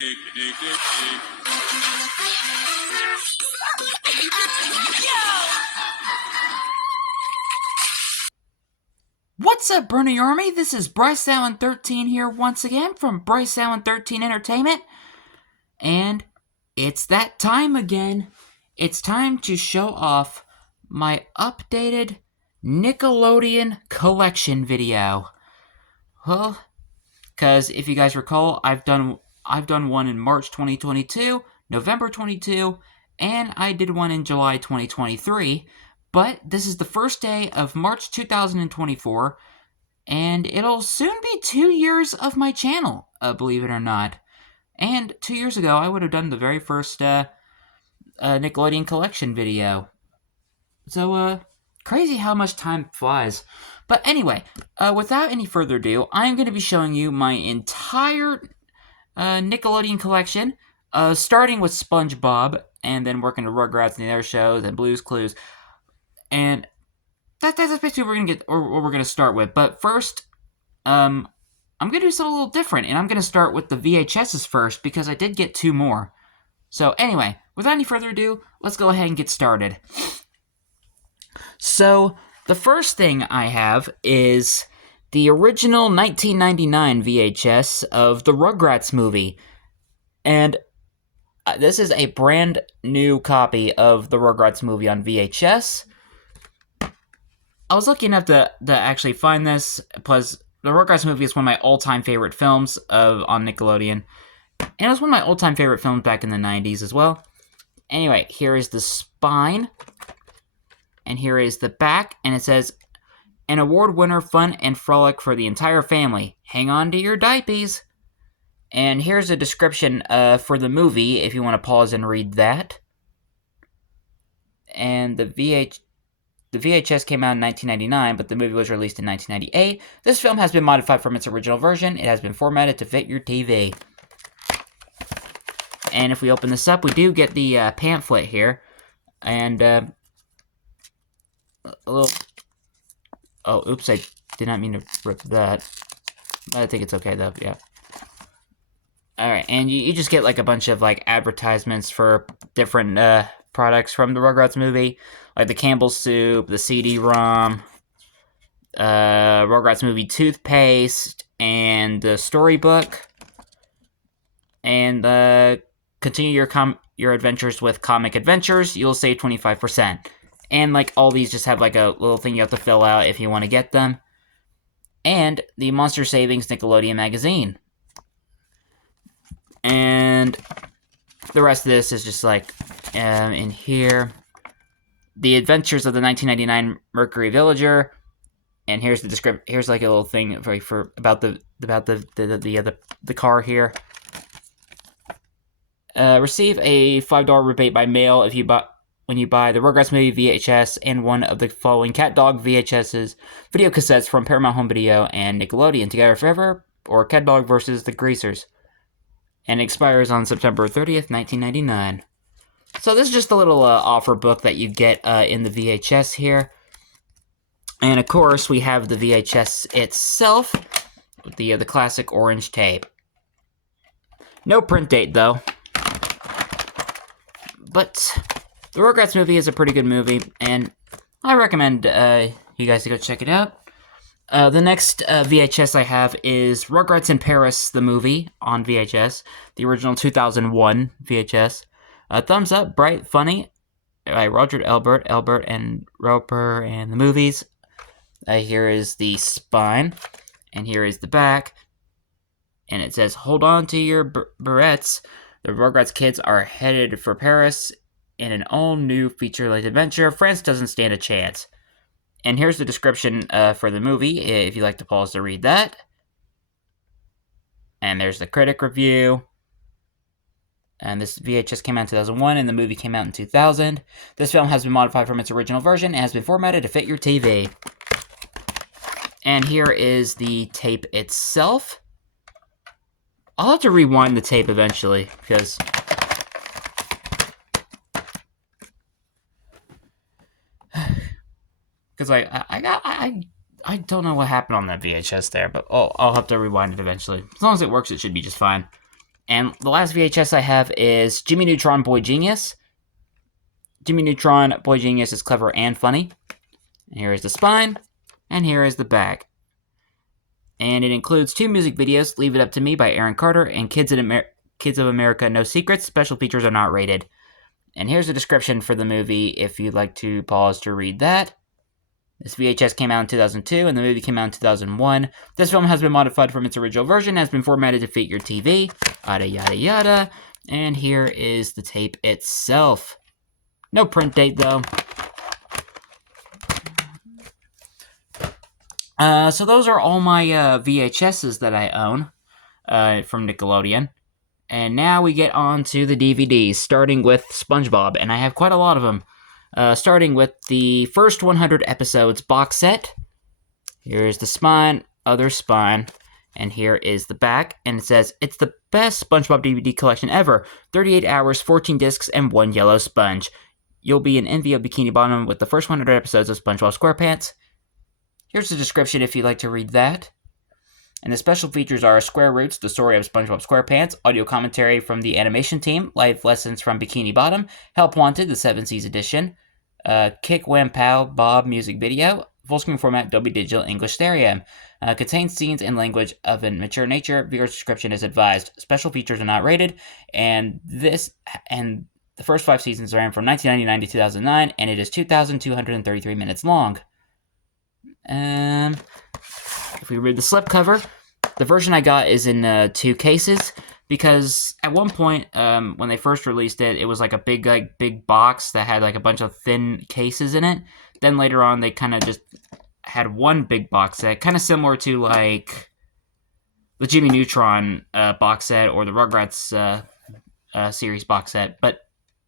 What's up, Brony Army? This is Bryce Allen 13 here once again from Bryce Allen 13 Entertainment. And it's that time again. It's time to show off my updated Nickelodeon Collection video. Well, because if you guys recall, I've done one in March 2022, November 22, and I did one in July 2023. But this is the first day of March 2024, and it'll soon be 2 years of my channel, believe it or not. And 2 years ago, I would have done the very first Nickelodeon Collection video. So, crazy how much time flies. But anyway, without any further ado, I'm going to be showing you my entire Nickelodeon collection, starting with SpongeBob, and then working to Rugrats and the other shows, and Blue's Clues. And that's basically what we're gonna start with. But first, I'm gonna do something a little different, and I'm gonna start with the VHSs first because I did get 2 more. So anyway, without any further ado, let's go ahead and get started. So the first thing I have is the original 1999 VHS of the Rugrats movie, and this is a brand new copy of the Rugrats movie on VHS. I was lucky enough to actually find this, plus the Rugrats movie is one of my all-time favorite films on Nickelodeon, and it was one of my all-time favorite films back in the 90s as well. Anyway, here is the spine, and here is the back, and it says, "An award winner, fun and frolic for the entire family. Hang on to your diapies." And here's a description for the movie, if you want to pause and read that. And the VHS came out in 1999, but the movie was released in 1998. This film has been modified from its original version. It has been formatted to fit your TV. And if we open this up, we do get the pamphlet here. And a little... Oh, oops, I did not mean to rip that. I think it's okay, though, yeah. Alright, and you just get, like, a bunch of, like, advertisements for different products from the Rugrats movie, like the Campbell's soup, the CD-ROM, Rugrats movie toothpaste, and the storybook, and continue your adventures with Comic Adventures. You'll save 25%. And like all these just have like a little thing you have to fill out if you want to get them. And the Monster Savings Nickelodeon magazine. And the rest of this is just like in here, the adventures of the 1999 Mercury Villager, and here's the description. Here's like a little thing about the car here. Receive a $5 rebate by mail when you buy the Rugrats movie VHS and one of the following Cat Dog VHS's video cassettes from Paramount Home Video and Nickelodeon: Together Forever or Cat Dog vs. the Greasers. And it expires on September 30th, 1999. So this is just a little offer book that you get in the VHS here. And of course, we have the VHS itself with the classic orange tape. No print date, though. But the Rugrats movie is a pretty good movie, and I recommend you guys to go check it out. The next VHS I have is Rugrats in Paris, the movie, on VHS. The original 2001 VHS. Thumbs up, bright, funny, by Roger Ebert and Roper and the movies. Here is the spine, and here is the back. And it says, "Hold on to your barrettes. The Rugrats kids are headed for Paris in an all-new feature-length adventure. France doesn't stand a chance." And here's the description for the movie, if you'd like to pause to read that. And there's the critic review. And this VHS came out in 2001, and the movie came out in 2000. This film has been modified from its original version and has been formatted to fit your TV. And here is the tape itself. I'll have to rewind the tape eventually, because... Because I don't know what happened on that VHS there, but I'll have to rewind it eventually. As long as it works, it should be just fine. And the last VHS I have is Jimmy Neutron Boy Genius. Jimmy Neutron Boy Genius is clever and funny. And here is the spine, and here is the back. And it includes 2 music videos, Leave It Up to Me by Aaron Carter, and Kids of America No Secrets. Special features are not rated. And here's a description for the movie if you'd like to pause to read that. This VHS came out in 2002, and the movie came out in 2001. This film has been modified from its original version, has been formatted to fit your TV, yada yada yada. And here is the tape itself. No print date, though. So those are all my VHSs that I own from Nickelodeon. And now we get on to the DVDs, starting with SpongeBob, and I have quite a lot of them. Starting with the first 100 episodes box set. Here's the spine, other spine, and here is the back, and it says, "It's the best SpongeBob DVD collection ever. 38 hours, 14 discs, and 1 yellow sponge. You'll be in envy of Bikini Bottom with the first 100 episodes of SpongeBob SquarePants." Here's the description if you'd like to read that. And the special features are Square Roots, the story of SpongeBob SquarePants, audio commentary from the animation team, life lessons from Bikini Bottom, Help Wanted, the 7 Seas edition, Kick Wham Pow Bob music video, full screen format Dolby Digital English stereo. Contains scenes and language of a mature nature. Viewer's description is advised. Special features are not rated, and the first 5 seasons ran from 1999 to 2009, and it is 2,233 minutes long. If we read the slipcover, the version I got is in 2 cases, because at one point, when they first released it, it was like a big box that had like a bunch of thin cases in it. Then later on, they kind of just had one big box set, kind of similar to like the Jimmy Neutron box set or the Rugrats series box set. But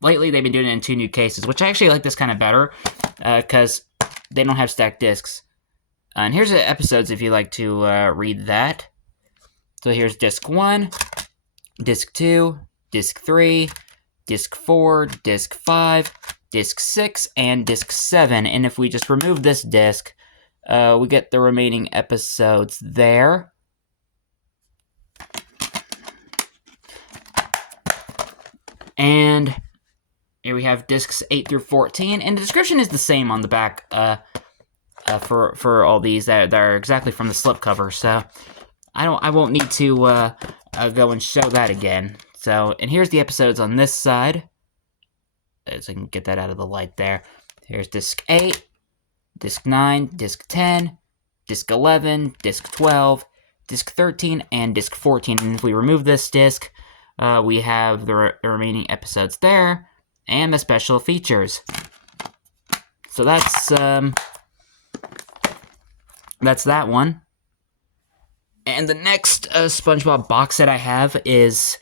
lately, they've been doing it in 2 new cases, which I actually like this kind of better, because they don't have stacked discs. And here's the episodes if you'd like to read that. So here's Disc 1, Disc 2, Disc 3, Disc 4, Disc 5, Disc 6, and Disc 7. And if we just remove this disc, we get the remaining episodes there. And here we have Discs 8 through 14, and the description is the same on the back for all these that are exactly from the slipcover, so I won't need to go and show that again. So, and here's the episodes on this side, so I can get that out of the light there. Here's Disc 8, Disc 9, Disc 10, Disc 11, Disc 12, Disc 13, and Disc 14. And if we remove this disc, we have the remaining episodes there, and the special features. So that's that one. And the next SpongeBob box set I have is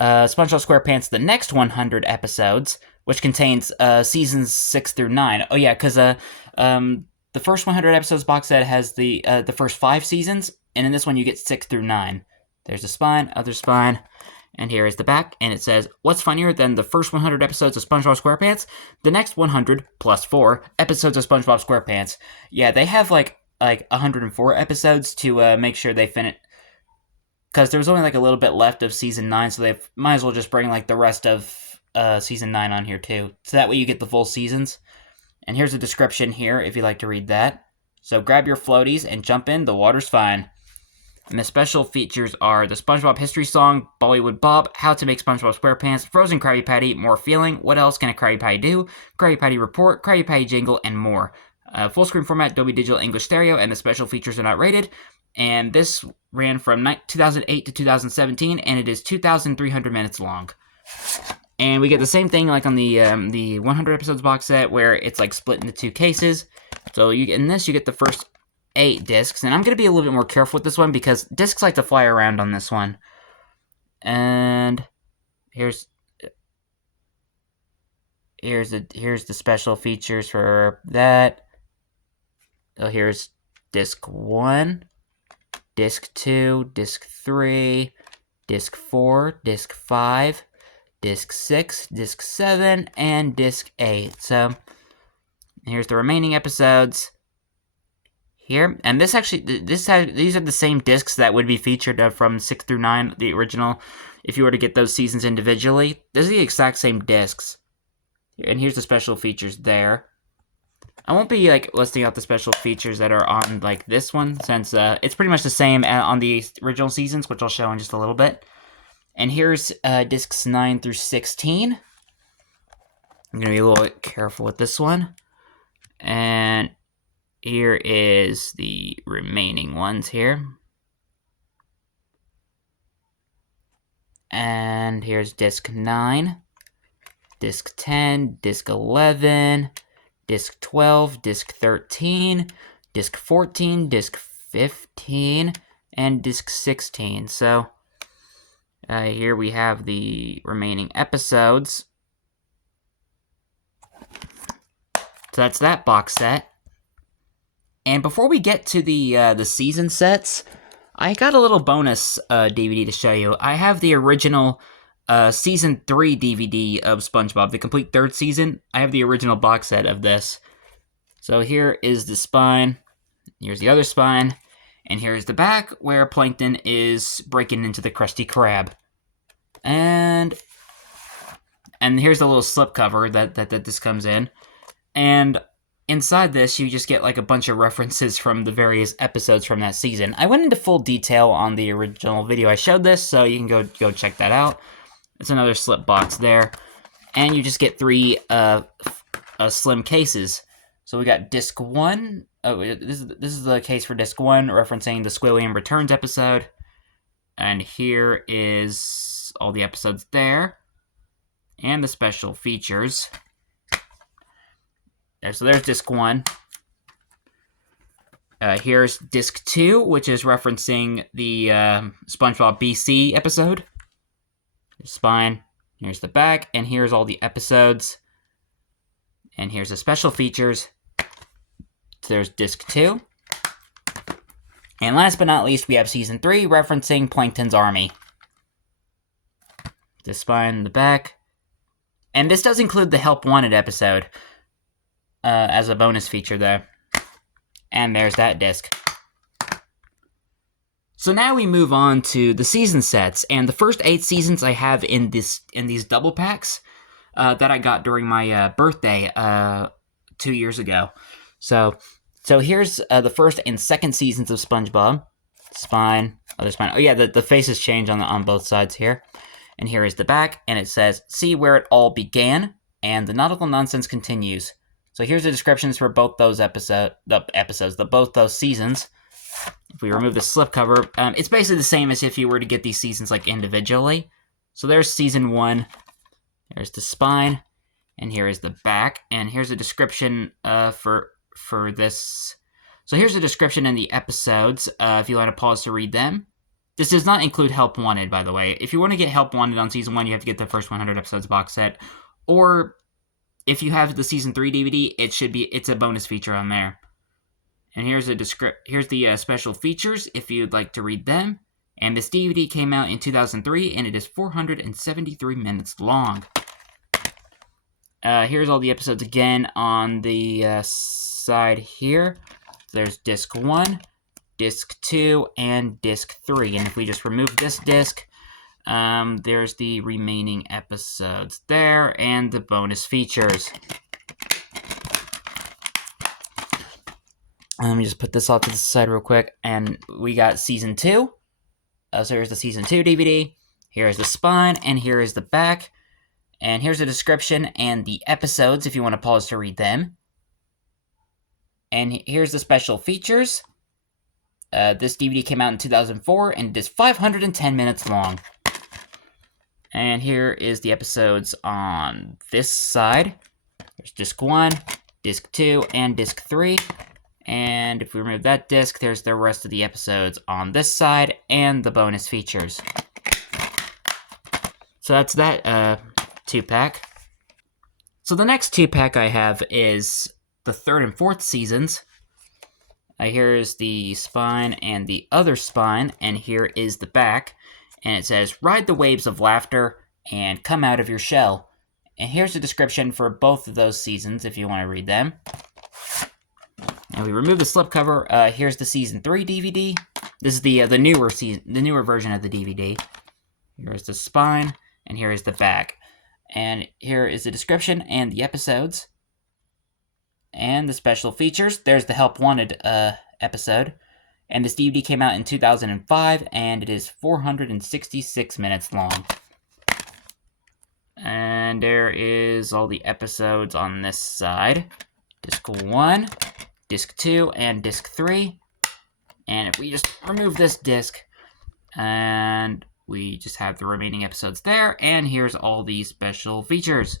SpongeBob SquarePants: The Next 100 Episodes, which contains seasons 6 through 9. Oh yeah, because the first 100 episodes box set has the first 5 seasons, and in this one you get 6 through 9. There's the spine, other spine, and here is the back, and it says, "What's funnier than the first 100 episodes of SpongeBob SquarePants? The next 100 plus 4 episodes of SpongeBob SquarePants." Yeah, they have like 104 episodes to make sure they finish, because there was only like a little bit left of season 9, so they might as well just bring like the rest of season 9 on here too, so that way you get the full seasons. And here's a description here if you'd like to read that. So grab your floaties and jump in, the water's fine. And the special features are the SpongeBob History Song, Bollywood Bob, How to Make SpongeBob SquarePants, Frozen Krabby Patty, More Feeling, What Else Can a Krabby Patty Do, Krabby Patty Report, Krabby Patty Jingle, and more. Full screen format, Dolby Digital English Stereo, and the special features are not rated. And this ran from 2008 to 2017, and it is 2,300 minutes long. And we get the same thing like on the 100 episodes box set, where it's like split into 2 cases. So in this, you get the first 8 discs, and I'm going to be a little bit more careful with this one because discs like to fly around on this one. And here's the special features for that. So here's Disc 1, Disc 2, Disc 3, Disc 4, Disc 5, Disc 6, Disc 7, and Disc 8. So here's the remaining episodes here. And these are the same discs that would be featured from 6 through 9, the original. if you were to get those seasons individually. These are the exact same discs. And here's the special features there. I won't be like listing out the special features that are on like this one, since it's pretty much the same on the original seasons, which I'll show in just a little bit. And here's discs 9 through 16. I'm going to be a little bit careful with this one. And here is the remaining ones here. And here's disc 9, disc 10, disc 11, disc 12, disc 13, disc 14, disc 15, and disc 16. So here we have the remaining episodes. So that's that box set. And before we get to the season sets, I got a little bonus DVD to show you. I have the original Season 3 DVD of SpongeBob, the complete third season. I have the original box set of this. So here is the spine, here's the other spine, and here's the back where Plankton is breaking into the Krusty Krab. And here's the little slipcover that this comes in. And inside this, you just get like a bunch of references from the various episodes from that season. I went into full detail on the original video I showed this, so you can go check that out. It's another slip box there. And you just get 3 slim cases. So we got disc 1. Oh, this is the case for disc 1, referencing the Squilliam Returns episode. And here is all the episodes there. And the special features. So there's disc 1. Here's disc 2, which is referencing the SpongeBob BC episode. Here's the spine, here's the back, and here's all the episodes. And here's the special features. So there's disc 2. And last but not least, we have season 3, referencing Plankton's Army. The spine, the back. And this does include the Help Wanted episode. As a bonus feature there. And there's that disc. So now we move on to the season sets, and the first 8 seasons I have in these double packs that I got during my birthday 2 years ago. So here's the first and second seasons of SpongeBob. Spine, other spine. Oh yeah, the faces change on both sides here. And here is the back, and it says, "See where it all began, and the nautical nonsense continues." So here's the descriptions for both those both those seasons. If we remove the slipcover, it's basically the same as if you were to get these seasons like individually. So there's season 1, there's the spine, and here is the back, and here's a description for this. So here's the description in the episodes, if you want to pause to read them. This does not include Help Wanted, by the way. If you want to get Help Wanted on season 1, you have to get the first 100 episodes box set, or if you have the season 3 DVD, it's a bonus feature on there. And here's the special features if you'd like to read them. And this DVD came out in 2003, and it is 473 minutes long. Here's all the episodes again on the side here. There's disc 1, disc 2, and disc 3. And if we just remove this disc, there's the remaining episodes there, and the bonus features. Let me just put this off to the side real quick, and we got season 2. So here's the season 2 DVD, here's the spine, and here is the back. And here's the description and the episodes if you want to pause to read them. And here's the special features. This DVD came out in 2004, and it is 510 minutes long. And here is the episodes on this side. There's disc 1, disc 2, and disc 3. And if we remove that disc, there's the rest of the episodes on this side and the bonus features. So that's that 2-pack. So the next 2-pack I have is the 3rd and 4th seasons. Here's the spine and the other spine, and here is the back. And it says, "Ride the waves of laughter and come out of your shell." And here's the description for both of those seasons if you want to read them. And we remove the slipcover. Here's the season 3 DVD. This is the newer version of the DVD. Here is the spine, and here is the back. And here is the description and the episodes. And the special features. There's the Help Wanted episode. And this DVD came out in 2005, and it is 466 minutes long. And there is all the episodes on this side. Disc 1, Disc 2, and Disc 3. And if we just remove this disc, and we just have the remaining episodes there, and here's all the special features.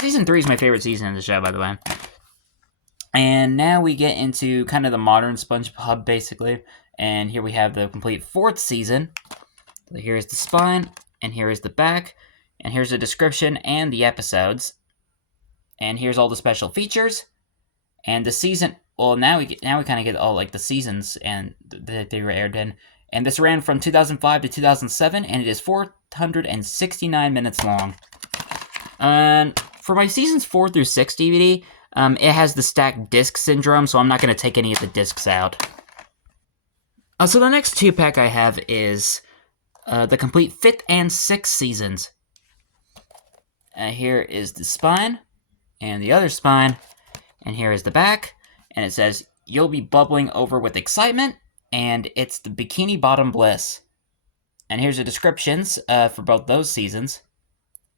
Season 3 is my favorite season of the show, by the way. And now we get into kind of the modern SpongeBob, basically. And here we have the complete 4th season. So here's the spine, and here is the back, and here's the description and the episodes. And here's all the special features. And the season, well, now we kind of get all like the seasons and that they were aired in. And this ran from 2005 to 2007, and it is 469 minutes long. And for my seasons 4 through 6 DVD, it has the stacked disc syndrome, so I'm not going to take any of the discs out. So the next 2-pack I have is the complete 5th and 6th seasons. Here is the spine, and the other spine, and here is the back, and it says, "You'll be bubbling over with excitement," and it's the Bikini Bottom Bliss. And here's the descriptions for both those seasons.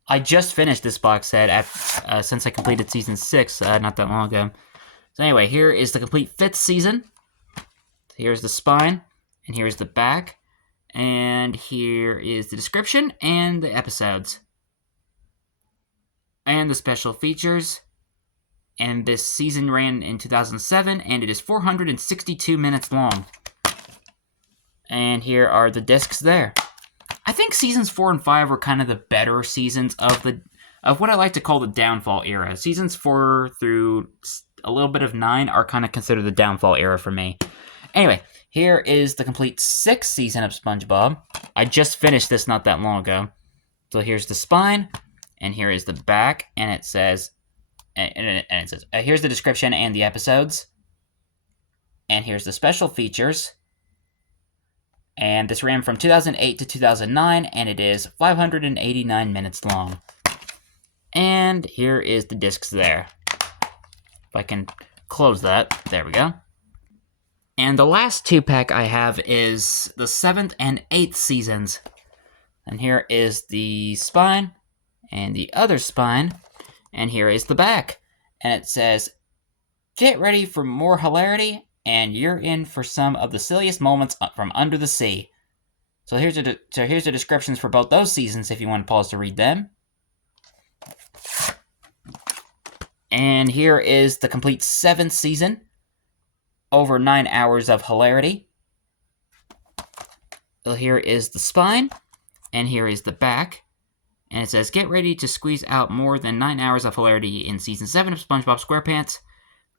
I just finished this box set since I completed Season 6 not that long ago. So anyway, here is the complete 5th season. Here's the spine, and here's the back, and here is the description and the episodes. And the special features. And this season ran in 2007, and it is 462 minutes long. And here are the discs there. I think seasons 4 and 5 were kind of the better seasons of what I like to call the downfall era. Seasons 4 through a little bit of 9 are kind of considered the downfall era for me. Anyway, here is the complete 6th season of SpongeBob. I just finished this not that long ago. So here's the spine, and here is the back, and it says, here's the description and the episodes. And here's the special features. And this ran from 2008 to 2009, and it is 589 minutes long. And here is the discs there. If I can close that, there we go. And the last 2-pack I have is the 7th and 8th seasons. And here is the spine, and the other spine, and here is the back. And it says, "Get ready for more hilarity, and you're in for some of the silliest moments from under the sea." So here's the descriptions for both those seasons if you want to pause to read them. And here is the complete 7th season. Over 9 hours of hilarity. So here is the spine, and here is the back. And it says, "Get ready to squeeze out more than 9 hours of hilarity in Season 7 of SpongeBob SquarePants."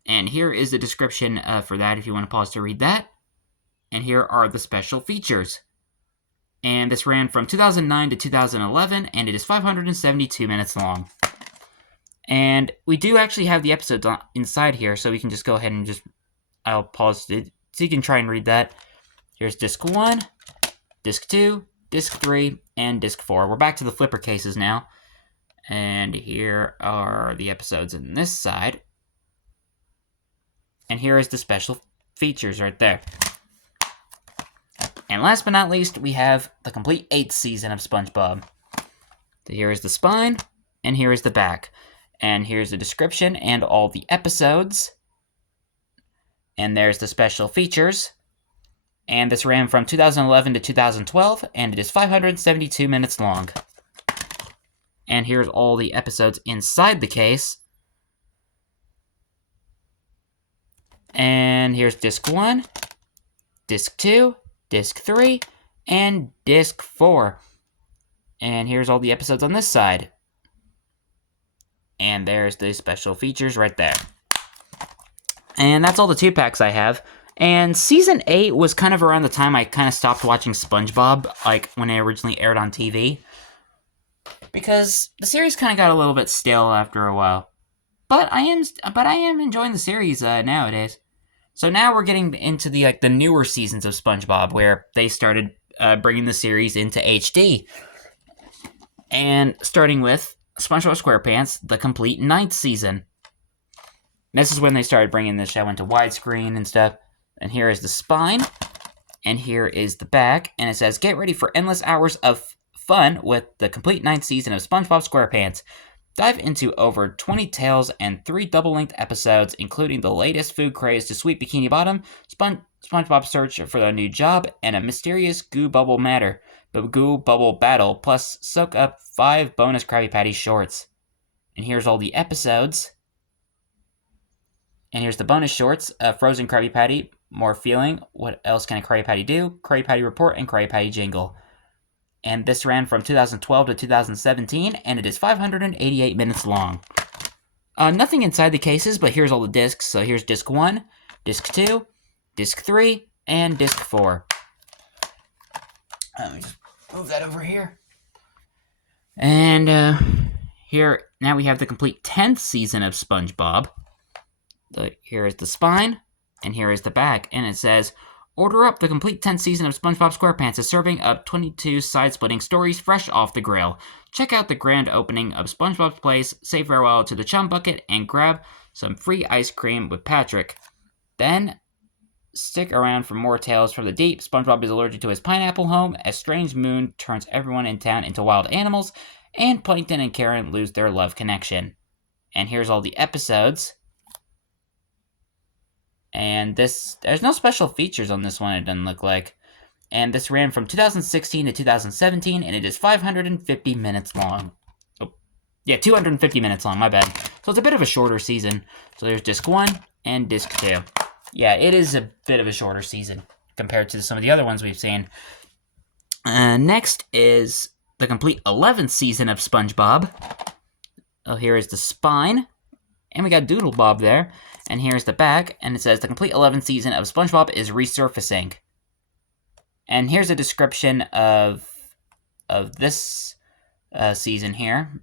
And here is the description for that if you want to pause to read that. And here are the special features. And this ran from 2009 to 2011, and it is 572 minutes long. And we do actually have the episodes inside here, so we can just go ahead and I'll pause it so you can try and read that. Here's Disc 1, Disc 2, Disc 3, and Disc 4. We're back to the flipper cases now. And here are the episodes in this side. And here is the special features right there. And last but not least, we have the complete 8th season of SpongeBob. So here is the spine, and here is the back. And here's the description and all the episodes. And there's the special features. And this ran from 2011 to 2012, and it is 572 minutes long. And here's all the episodes inside the case. And here's Disc 1, Disc 2, Disc 3, and Disc 4. And here's all the episodes on this side. And there's the special features right there. And that's all the 2-packs I have. And Season 8 was kind of around the time I kind of stopped watching SpongeBob, like when it originally aired on TV. Because the series kind of got a little bit stale after a while. But I am enjoying the series nowadays. So now we're getting into the newer seasons of SpongeBob, where they started bringing the series into HD. And starting with SpongeBob SquarePants, the complete 9th season. This is when they started bringing the show into widescreen and stuff. And here is the spine, and here is the back, and it says, "Get ready for endless hours of fun with the complete 9th season of SpongeBob SquarePants. Dive into over 20 tales and 3 double-length episodes, including the latest food craze to Sweet Bikini Bottom, SpongeBob's search for a new job, and a mysterious goo bubble battle, plus soak up 5 bonus Krabby Patty shorts." And here's all the episodes. And here's the bonus shorts: Frozen Krabby Patty, More Feeling, What Else Can a Krabby Patty Do, Krabby Patty Report, and Krabby Patty Jingle. And this ran from 2012 to 2017, and it is 588 minutes long. Nothing inside the cases, but here's all the discs. So here's disc 1, disc 2, disc 3, and disc 4. Let me just move that over here. And here, now we have the complete 10th season of SpongeBob. Here is the spine, and here is the back, and it says, "Order up the complete 10th season of SpongeBob SquarePants is serving up 22 side-splitting stories fresh off the grill. Check out the grand opening of SpongeBob's Place, say farewell to the Chum Bucket, and grab some free ice cream with Patrick. Then, stick around for more tales from the deep. SpongeBob is allergic to his pineapple home, a strange moon turns everyone in town into wild animals, and Plankton and Karen lose their love connection." And here's all the episodes. And there's no special features on this one, it doesn't look like. And this ran from 2016 to 2017, and it is 550 minutes long. Oh, yeah, 250 minutes long, my bad. So it's a bit of a shorter season. So there's disc 1 and disc 2. Yeah, it is a bit of a shorter season compared to some of the other ones we've seen. Next is the complete 11th season of SpongeBob. Oh, here is the spine. And we got Doodle Bob there. And here's the back, and it says, "The complete 11th season of SpongeBob is resurfacing." And here's a description of this season here.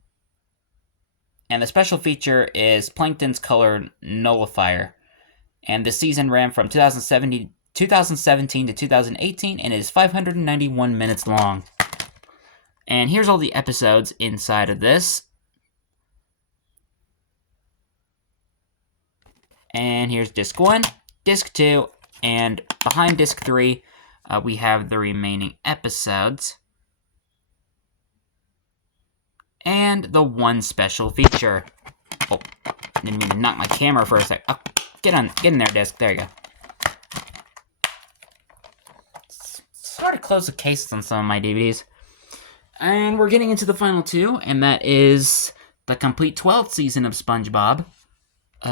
And the special feature is Plankton's Color Nullifier. And the season ran from 2017 to 2018, and it is 591 minutes long. And here's all the episodes inside of this. And here's disc 1, disc 2, and behind disc 3, we have the remaining episodes. And the one special feature. Oh, didn't mean to knock my camera for a sec. Oh, get in there, disc. There you go. It's hard to close the cases on some of my DVDs. And we're getting into the final 2, and that is the complete 12th season of SpongeBob.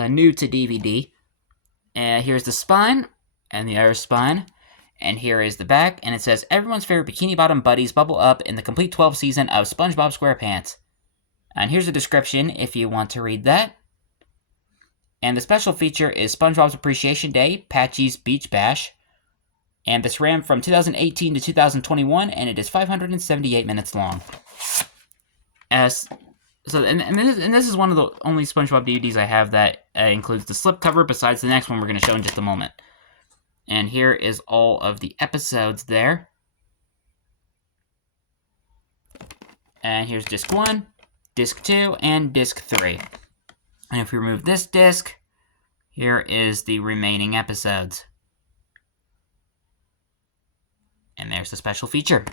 New to DVD. Here's the spine, and the other spine, and here is the back, and it says, "Everyone's favorite Bikini Bottom buddies bubble up in the complete 12th season of SpongeBob SquarePants." And here's a description if you want to read that. And the special feature is SpongeBob's Appreciation Day, Patchy's Beach Bash. And this ran from 2018 to 2021, and it is 578 minutes long. This is one of the only SpongeBob DVDs I have that includes the slipcover, besides the next one we're going to show in just a moment. And here is all of the episodes there. And here's disc 1, disc 2, and disc 3. And if we remove this disc, here is the remaining episodes. And there's the special feature.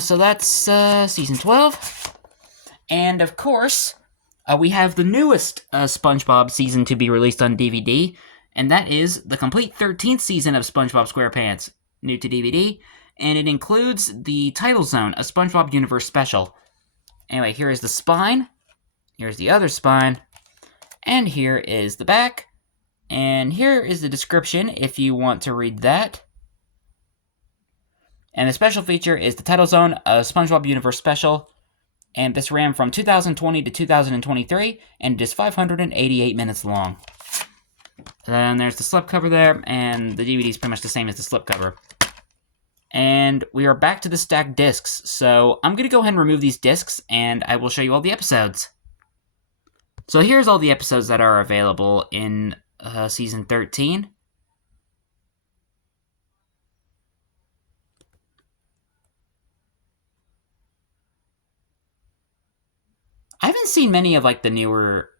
So that's season 12. And of course, we have the newest SpongeBob season to be released on DVD, and that is the complete 13th season of SpongeBob SquarePants, new to DVD, and it includes the Title Zone, a SpongeBob Universe special. Anyway, here is the spine, here's the other spine, and here is the back, and here is the description if you want to read that. And the special feature is the Title Zone, a SpongeBob Universe special. And this ran from 2020 to 2023, and it is 588 minutes long. Then there's the slipcover there, and the DVD is pretty much the same as the slipcover. And we are back to the stacked discs, so I'm going to go ahead and remove these discs, and I will show you all the episodes. So here's all the episodes that are available in Season 13. I haven't seen many of like the newer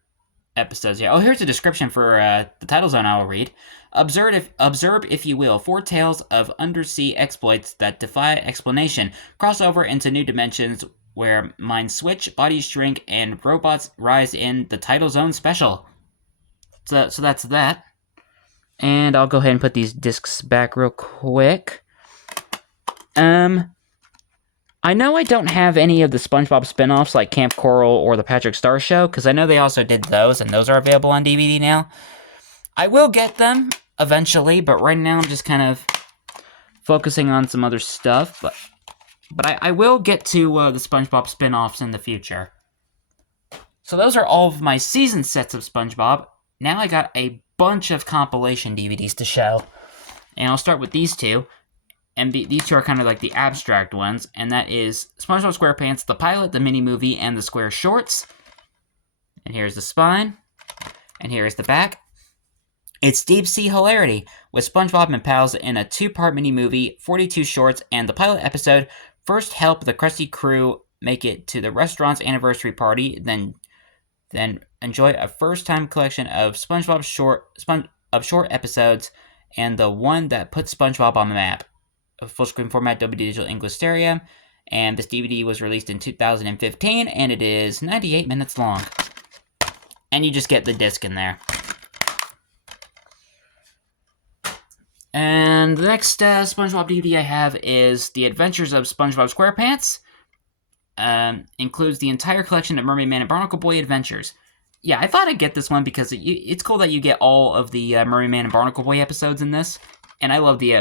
episodes yet. Oh, here's a description for the title zone. I will read. Observe, if you will, 4 tales of undersea exploits that defy explanation, cross over into new dimensions where minds switch, bodies shrink, and robots rise in the title zone special. So that's that. And I'll go ahead and put these discs back real quick. I know I don't have any of the SpongeBob spin-offs like Camp Coral or the Patrick Star Show, because I know they also did those, and those are available on DVD now. I will get them eventually, but right now I'm just kind of focusing on some other stuff. But I will get to the SpongeBob spin-offs in the future. So those are all of my season sets of SpongeBob. Now I got a bunch of compilation DVDs to show. And I'll start with these two. And these two are kind of like the abstract ones. And that is SpongeBob SquarePants, the pilot, the mini-movie, and the square shorts. And here's the spine. And here's the back. It's Deep Sea Hilarity, with SpongeBob and pals in a 2-part mini-movie, 42 shorts, and the pilot episode, first help the Krusty crew make it to the restaurant's anniversary party, then enjoy a first-time collection of SpongeBob short episodes, and the one that puts SpongeBob on the map. A full-screen format, Dolby Digital English Stereo, and this DVD was released in 2015, and it is 98 minutes long. And you just get the disc in there. And the next SpongeBob DVD I have is The Adventures of SpongeBob SquarePants. Includes the entire collection of Mermaid Man and Barnacle Boy adventures. Yeah, I thought I'd get this one because it's cool that you get all of the Mermaid Man and Barnacle Boy episodes in this. And I love the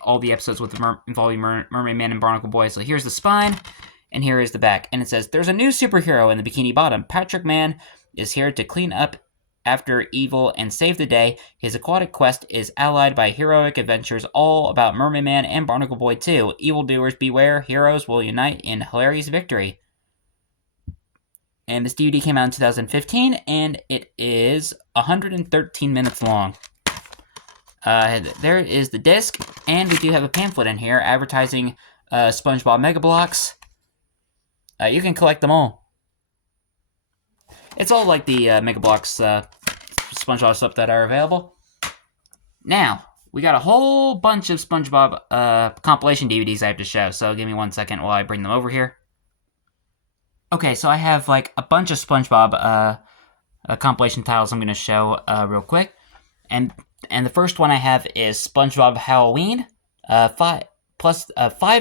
all the episodes involving Mermaid Man and Barnacle Boy. So here's the spine, and here is the back. And it says, there's a new superhero in the Bikini Bottom. Patrick Man is here to clean up after evil and save the day. His aquatic quest is allied by heroic adventures all about Mermaid Man and Barnacle Boy too. Evildoers beware, heroes will unite in hilarious victory. And this DVD came out in 2015, and it is 113 minutes long. There is the disc, and we do have a pamphlet in here advertising SpongeBob Mega Bloks. You can collect them all. It's all like the Mega Bloks SpongeBob stuff that are available. Now, we got a whole bunch of SpongeBob compilation DVDs I have to show, so give me 1 second while I bring them over here. Okay, so I have like a bunch of SpongeBob compilation titles I'm going to show real quick. And the first one I have is SpongeBob Halloween, 5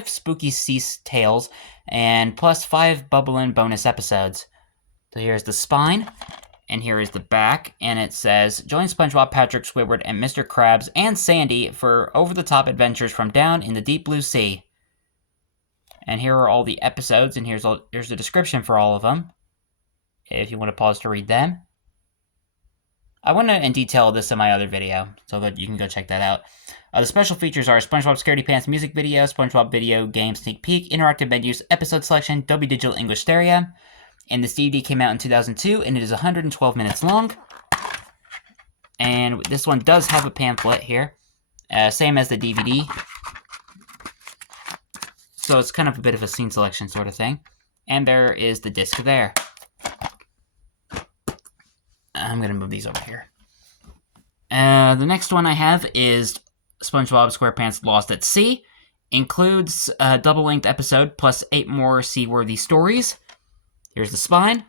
spooky sea tales, and plus 5 Bubblin' bonus episodes. So here's the spine, and here is the back, and it says, join SpongeBob, Patrick, Squidward, and Mr. Krabs and Sandy for over-the-top adventures from down in the deep blue sea. And here are all the episodes, and here's the description for all of them, if you want to pause to read them. I went in detail this in my other video, so that you can go check that out. The special features are SpongeBob Scaredy Pants music video, SpongeBob video game sneak peek, interactive menus, episode selection, Dolby Digital English Stereo. And this DVD came out in 2002, and it is 112 minutes long. And this one does have a pamphlet here, same as the DVD. So it's kind of a bit of a scene selection sort of thing. And there is the disc there. I'm going to move these over here. The next one I have is SpongeBob SquarePants Lost at Sea. Includes a double-length episode plus 8 more seaworthy stories. Here's the spine,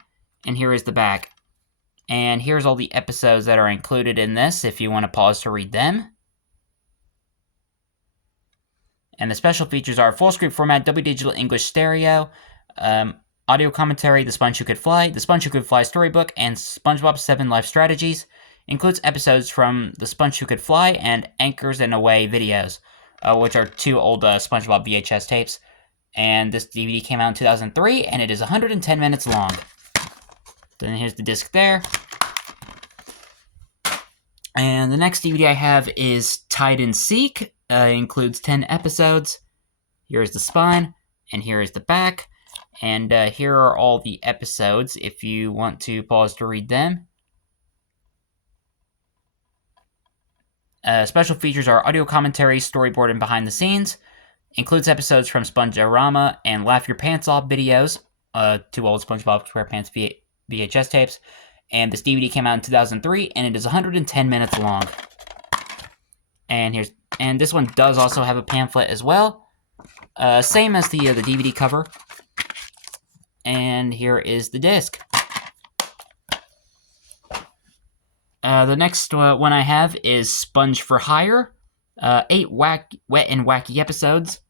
and here is the back. And here's all the episodes that are included in this, if you want to pause to read them. And the special features are full screen format, Dolby Digital English Stereo, audio commentary, The Sponge Who Could Fly, The Sponge Who Could Fly Storybook, and SpongeBob 7 Life Strategies. Includes episodes from The Sponge Who Could Fly and Anchors and Away videos, which are 2 old SpongeBob VHS tapes. And this DVD came out in 2003, and it is 110 minutes long. Then here's the disc there. And the next DVD I have is Tide and Seek. Includes 10 episodes. Here is the spine, and here is the back. And here are all the episodes, if you want to pause to read them. Special features are audio commentary, storyboard, and behind the scenes. Includes episodes from Sponge-O-Rama and Laugh Your Pants Off videos. two old SpongeBob SquarePants VHS tapes. And this DVD came out in 2003, and it is 110 minutes long. And this one does also have a pamphlet as well, same as the DVD cover. And here is the disc. The next one I have is Sponge for Hire. 8 wet and wacky episodes.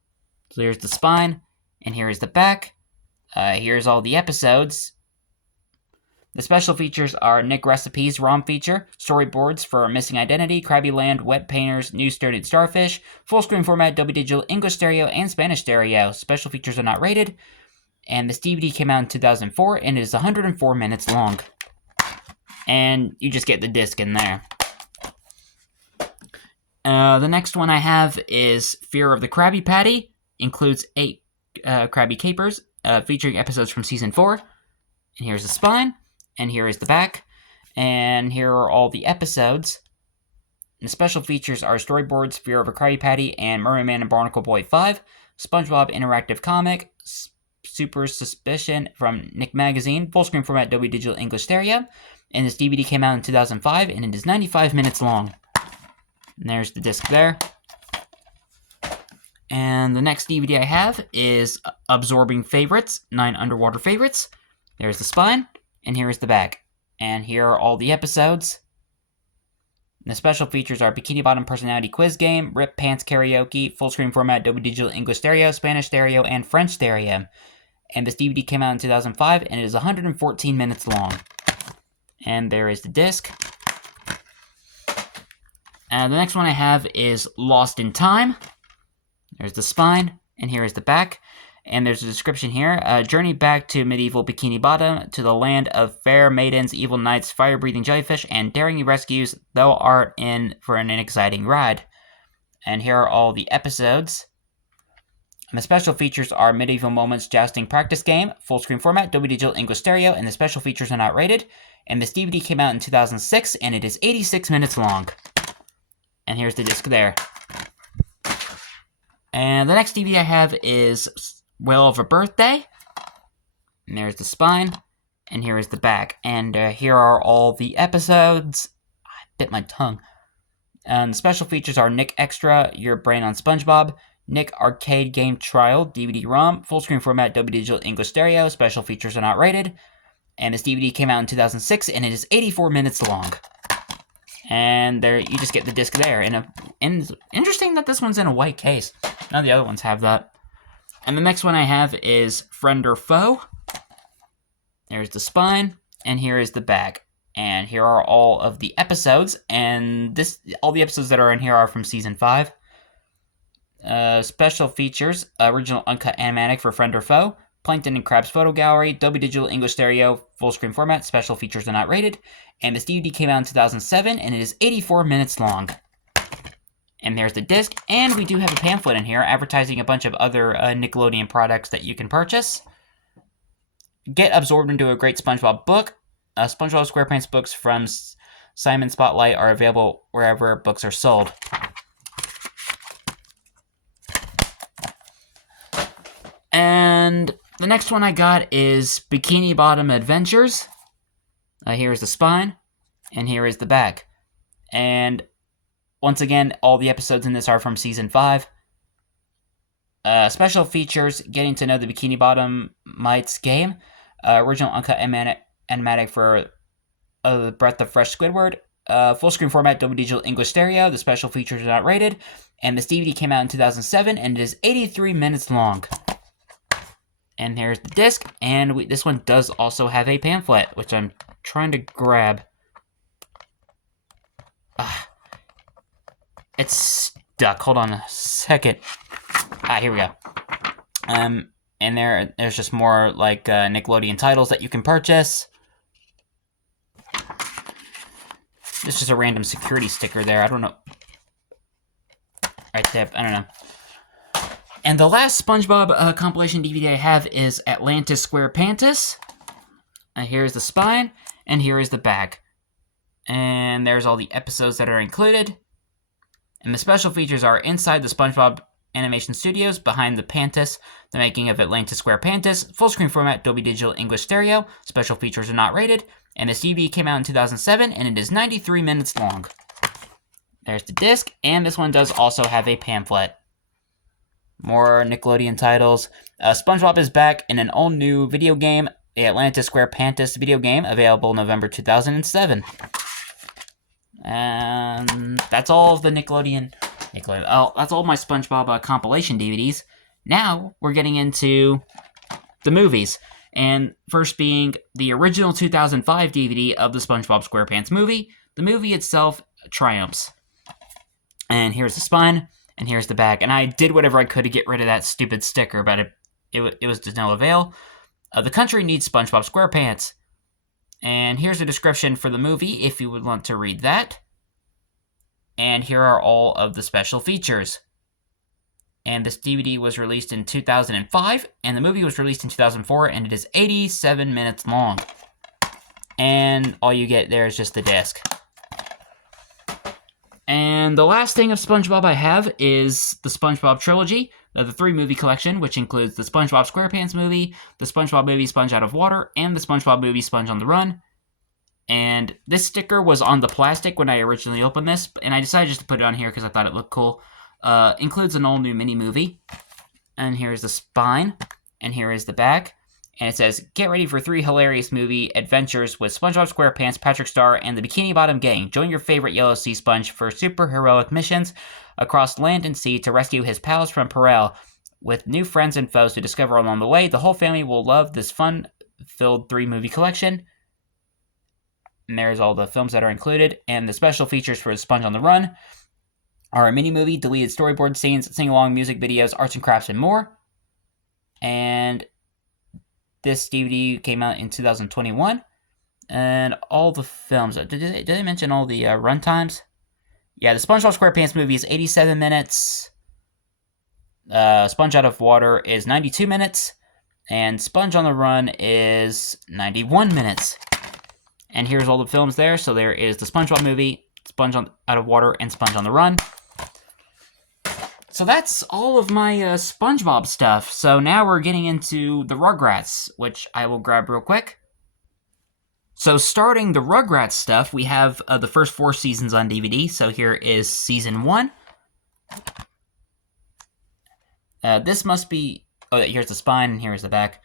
So here's the spine, and here is the back. Here's all the episodes. The special features are Nick Recipes ROM feature, storyboards for Missing Identity, Krabby Land, Wet Painters, New Started Starfish, full screen format, Dolby Digital, English stereo, and Spanish stereo. Special features are not rated. And this DVD came out in 2004, and it is 104 minutes long. And you just get the disc in there. The next one I have is Fear of the Krabby Patty. Includes 8 Krabby Capers, featuring episodes from Season 4. And here's the spine, and here is the back, and here are all the episodes. And the special features are storyboards, Fear of a Krabby Patty, and Mermaid Man and Barnacle Boy 5, SpongeBob Interactive Comic, Super Suspicion from Nick Magazine, full screen format, Dolby Digital, English stereo. And this DVD came out in 2005, and it is 95 minutes long. And there's the disc there. And the next DVD I have is Absorbing Favorites, 9 Underwater Favorites. There's the spine, and here is the back. And here are all the episodes. And the special features are Bikini Bottom Personality Quiz Game, Rip Pants Karaoke, full screen format, Dolby Digital, English stereo, Spanish stereo, and French stereo. And this DVD came out in 2005, and it is 114 minutes long. And there is the disc. The next one I have is Lost in Time. There's the spine, and here is the back. And there's a description here. Journey back to medieval Bikini Bottom, to the land of fair maidens, evil knights, fire-breathing jellyfish, and daring rescues. Thou art in for an exciting ride. And here are all the episodes. And the special features are Medieval Moments Jousting Practice Game, full screen format, Dolby Digital, English stereo, and the special features are not rated. And this DVD came out in 2006, and it is 86 minutes long. And here's the disc there. And the next DVD I have is Whale of a Birthday. And there's the spine, and here is the back. And here are all the episodes. I bit my tongue. And the special features are Nick Extra, Your Brain on SpongeBob, Nick Arcade Game Trial, DVD-ROM, full screen format, Dolby Digital, English stereo, special features are not rated. And this DVD came out in 2006, and it is 84 minutes long. And there, you just get the disc there. And interesting that this one's in a white case. None of the other ones have that. And the next one I have is Friend or Foe. There's the spine, and here is the back. And here are all of the episodes, and all the episodes that are in here are from Season 5. Special features, original uncut animatic for Friend or Foe, Plankton and Crab's Photo Gallery, Dolby Digital, English stereo, full screen format, special features are not rated. And this DVD came out in 2007, and it is 84 minutes long. And there's the disc, and we do have a pamphlet in here advertising a bunch of other Nickelodeon products that you can purchase. Get absorbed into a great SpongeBob book. SpongeBob SquarePants books from Simon Spotlight are available wherever books are sold. And the next one I got is Bikini Bottom Adventures. Here's the spine, and here is the back. And once again, all the episodes in this are from Season 5. Special features, getting to know the Bikini Bottom Mites game. Original uncut animatic for Breath of Fresh Squidward. Full screen format, Dolby Digital, English stereo. The special features are not rated. And this DVD came out in 2007, and it is 83 minutes long. And there's the disc, and this one does also have a pamphlet, which I'm trying to grab. It's stuck. Hold on a second. Here we go. And there's just more like Nickelodeon titles that you can purchase. This is a random security sticker there. I don't know. Right there. I don't know. And the last SpongeBob compilation DVD I have is Atlantis SquarePantis. Here's the spine, and here is the back. And there's all the episodes that are included. And the special features are Inside the SpongeBob Animation Studios behind the Pantis, the making of Atlantis Square Pantis, full screen format, Dolby Digital English Stereo, special features are not rated, and this DVD came out in 2007, and it is 93 minutes long. There's the disc, and this one does also have a pamphlet. More Nickelodeon titles. SpongeBob is back in an all-new video game, the Atlantis Square Pantis video game, available November 2007. And that's all of the Nickelodeon. Oh, that's all my SpongeBob compilation DVDs. Now we're getting into the movies, and first being the original 2005 DVD of the SpongeBob SquarePants movie. The movie itself triumphs. And here's the spine, and here's the back. And I did whatever I could to get rid of that stupid sticker, but it was to no avail. The country needs SpongeBob SquarePants. And here's a description for the movie, if you would want to read that. And here are all of the special features. And this DVD was released in 2005, and the movie was released in 2004, and it is 87 minutes long. And all you get there is just the disc. And the last thing of SpongeBob I have is the SpongeBob trilogy, the 3-movie collection, which includes the SpongeBob SquarePants movie, the SpongeBob movie Sponge Out of Water, and the SpongeBob movie Sponge on the Run. And this sticker was on the plastic when I originally opened this, and I decided just to put it on here because I thought it looked cool. Includes an all-new mini-movie. And here's the spine, and here is the back. And it says, get ready for 3 hilarious movie adventures with SpongeBob SquarePants, Patrick Star, and the Bikini Bottom Gang. Join your favorite Yellow Sea Sponge for super heroic missions across land and sea to rescue his pals from peril. With new friends and foes to discover along the way, the whole family will love this fun-filled 3-movie collection. And there's all the films that are included. And the special features for Sponge on the Run are a mini-movie, deleted storyboard scenes, sing-along music videos, arts and crafts, and more. And this DVD came out in 2021, and all the films. Did they mention all the runtimes? Yeah, the SpongeBob SquarePants movie is 87 minutes. Sponge Out of Water is 92 minutes, and Sponge on the Run is 91 minutes. And here's all the films there. So there is the SpongeBob movie, Out of Water, and Sponge on the Run. So that's all of my SpongeBob stuff. So now we're getting into the Rugrats, which I will grab real quick. So starting the Rugrats stuff, we have the first 4 seasons on DVD. So here is Season 1. This must be... Oh, here's the spine, and here's the back.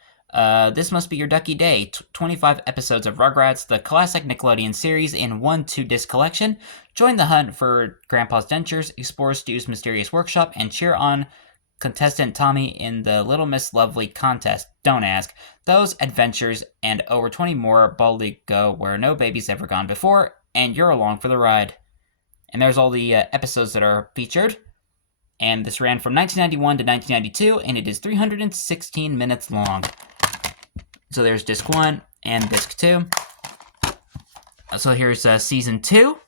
This must be your lucky day. 25 episodes of Rugrats, the classic Nickelodeon series in 1 2-disc collection. Join the hunt for Grandpa's dentures, explore Stu's mysterious workshop, and cheer on contestant Tommy in the Little Miss Lovely contest. Don't ask. Those adventures and over 20 more boldly go where no baby's ever gone before, and you're along for the ride. And there's all the episodes that are featured. And this ran from 1991 to 1992, and it is 316 minutes long. So there's Disc 1 and Disc 2. So here's Season 2.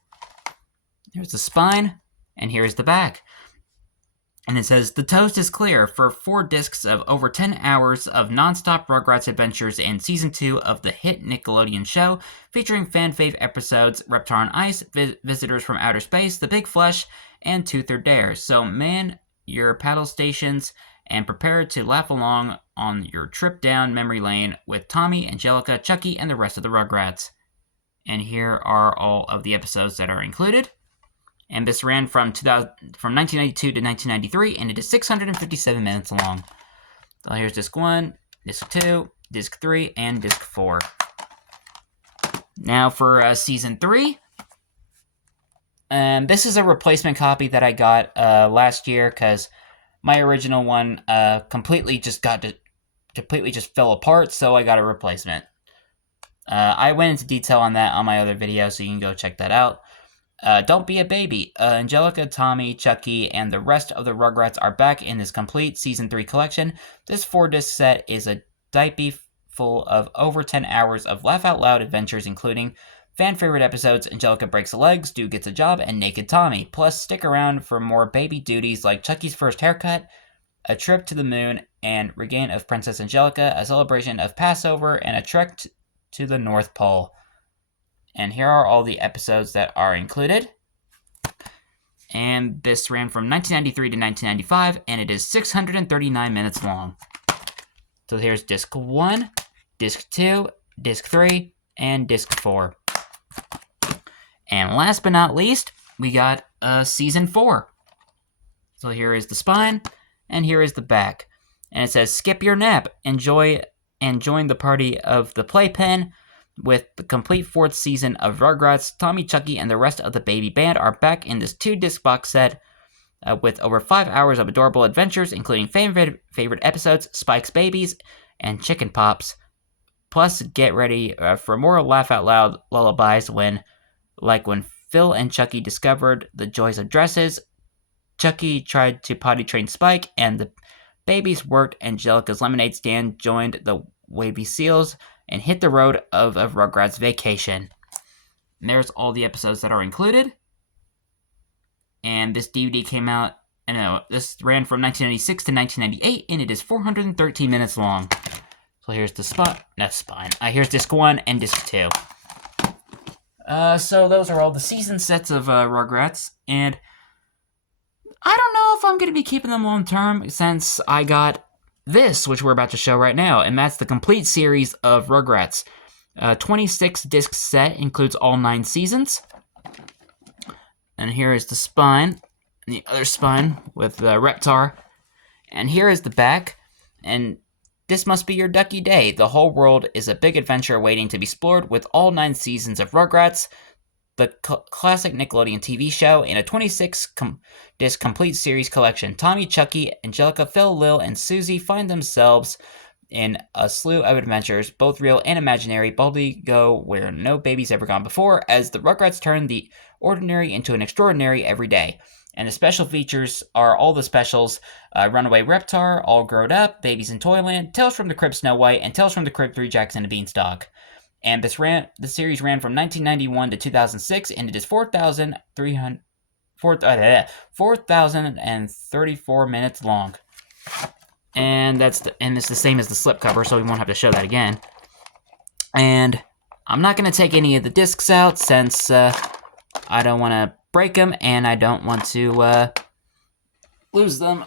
Here's the spine, and here's the back. And it says, the toast is clear for 4 discs of over 10 hours of non-stop Rugrats adventures in Season 2 of the hit Nickelodeon show, featuring fan-fave episodes, Reptar on Ice, Visitors from Outer Space, The Big Flush, and Truth or Dare. So man your paddle stations and prepare to laugh along on your trip down memory lane with Tommy, Angelica, Chucky, and the rest of the Rugrats. And here are all of the episodes that are included. And this ran from 1992 to 1993, and it is 657 minutes long. So here's Disc 1, Disc 2, Disc 3, and Disc 4. Now for Season 3. This is a replacement copy that I got last year, because my original one completely just fell apart, so I got a replacement. I went into detail on that on my other video, so you can go check that out. Don't be a baby. Angelica, Tommy, Chucky, and the rest of the Rugrats are back in this complete Season 3 collection. This 4-disc set is a diaper full of over 10 hours of laugh-out-loud adventures, including fan-favorite episodes, Angelica Breaks a Leg, Stu Gets a Job, and Naked Tommy. Plus, stick around for more baby duties like Chucky's first haircut, a trip to the moon, and Regain of Princess Angelica, a celebration of Passover, and a trek to the North Pole. And here are all the episodes that are included. And this ran from 1993 to 1995, and it is 639 minutes long. So here's disc 1, disc 2, disc 3, and disc 4. And last but not least, we got season 4. So here is the spine, and here is the back. And it says, skip your nap, enjoy and join the party of the playpen. With the complete 4th season of Rugrats, Tommy, Chucky, and the rest of the baby band are back in this 2-disc box set with over 5 hours of adorable adventures, including favorite episodes, Spike's Babies, and Chicken Pops. Plus, get ready for more laugh-out-loud lullabies when Phil and Chucky discovered the joys of dresses, Chucky tried to potty train Spike, and the babies worked Angelica's lemonade stand, joined the Wavy Seals, and hit the road of a Rugrats vacation. And there's all the episodes that are included. And this DVD came out, this ran from 1996 to 1998, and it is 413 minutes long. So here's the spine. Here's disc 1 and disc 2. So those are all the season sets of Rugrats, and I don't know if I'm going to be keeping them long term since I got this, which we're about to show right now, and that's the complete series of Rugrats. 26-disc set includes all 9 seasons. And here is the spine, the other spine with Reptar. And here is the back, and this must be your lucky day. The whole world is a big adventure waiting to be explored with all 9 seasons of Rugrats, the classic Nickelodeon TV show, in a 26-disc complete series collection. Tommy, Chucky, Angelica, Phil, Lil, and Susie find themselves in a slew of adventures, both real and imaginary, boldly go where no baby's ever gone before, as the Rugrats turn the ordinary into an extraordinary every day. And the special features are all the specials: Runaway Reptar, All Growed Up, Babies in Toyland, Tales from the Crypt Snow White, and Tales from the Crypt 3 Jackson and Beanstalk. And the series ran from 1991 to 2006, and it is 4,034 minutes long. And it's the same as the slipcover, so we won't have to show that again. And I'm not going to take any of the discs out since I don't want to break them, and I don't want to lose them,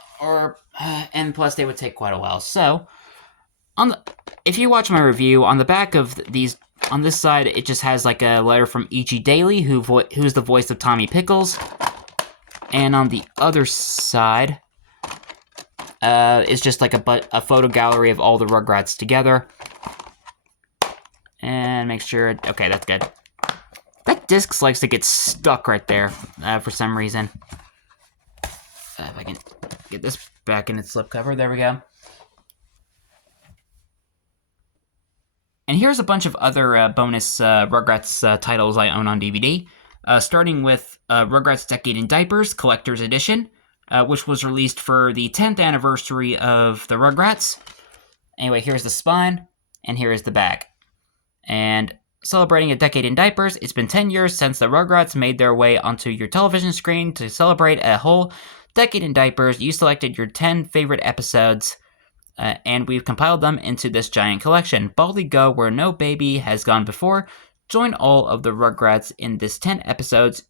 and plus they would take quite a while. So, if you watch my review, on the back of these, on this side, it just has like a letter from E.G. Daily, who's the voice of Tommy Pickles. And on the other side, is just like a photo gallery of all the Rugrats together. And make sure, okay, that's good. That disc likes to get stuck right there, for some reason. If I can get this back in its slipcover, there we go. And here's a bunch of other bonus Rugrats titles I own on DVD, starting with Rugrats Decade in Diapers Collector's Edition, which was released for the 10th anniversary of the Rugrats. Anyway, here's the spine, and here is the back. And celebrating a decade in diapers, it's been 10 years since the Rugrats made their way onto your television screen. To celebrate a whole decade in diapers, you selected your 10 favorite episodes, and we've compiled them into this giant collection. Boldly go where no baby has gone before. Join all of the Rugrats in this 10 episodes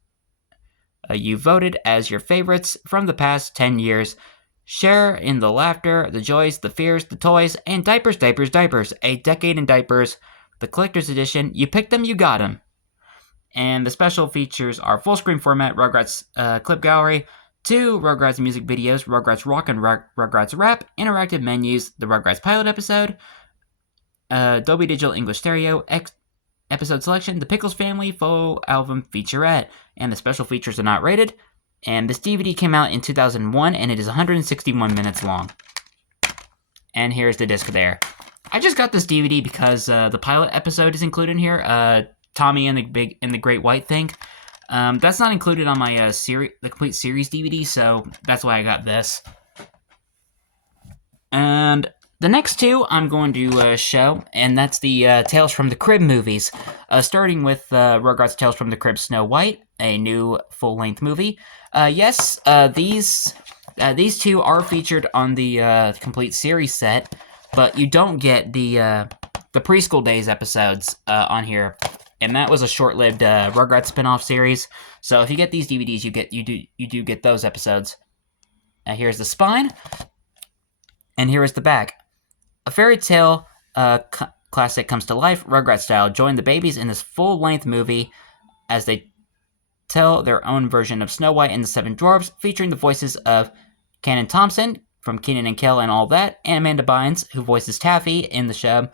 you voted as your favorites from the past 10 years. Share in the laughter, the joys, the fears, the toys, and diapers, diapers, diapers. A decade in diapers, the collector's edition. You picked them, you got them. And the special features are full screen format, Rugrats clip gallery, 2 Rugrats music videos, Rugrats Rock and Rugrats Rap, interactive menus, the Rugrats pilot episode, Dolby Digital English Stereo, episode selection, the Pickles Family faux album featurette, and the special features are not rated. And this DVD came out in 2001, and it is 161 minutes long. And here's the disc there. I just got this DVD because the pilot episode is included in here. Tommy and the Great White Thing. That's not included on my the complete series DVD, so that's why I got this. And the next 2 I'm going to show, and that's the Tales from the Crib movies. Starting with Rugrats Tales from the Crib Snow White, a new full-length movie. Yes, these 2 are featured on the complete series set, but you don't get the preschool days episodes on here. and that was a short-lived Rugrats spin-off series. So if you get these DVDs, you do get those episodes. Here's the spine, and here is the back. A fairy tale classic comes to life, Rugrats style. Join the babies in this full-length movie as they tell their own version of Snow White and the Seven Dwarfs, featuring the voices of Kenan Thompson from Kenan and Kel and All That, and Amanda Bynes, who voices Taffy in the show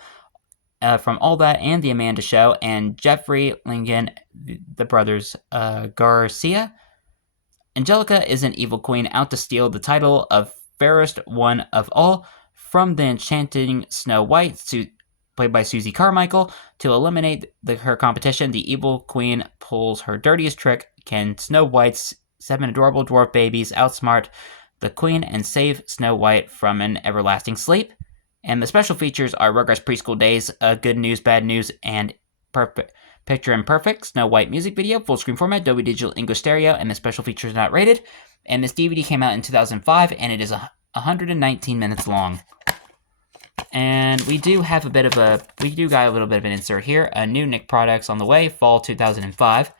from All That and The Amanda Show, and Jeffrey Lincoln, the brothers Garcia. Angelica is an evil queen out to steal the title of fairest one of all from the enchanting Snow White, played by Susie Carmichael. To eliminate her competition, the evil queen pulls her dirtiest trick. Can Snow White's 7 adorable dwarf babies outsmart the queen and save Snow White from an everlasting sleep? And the special features are Rugrats Preschool Days, Good News, Bad News, and Picture Imperfect, Snow White music video, full screen format, Dolby Digital English Stereo, and the special features not rated. And this DVD came out in 2005, and it is 119 minutes long. And we do got a little bit of an insert here. A new Nick products on the way, fall 2005.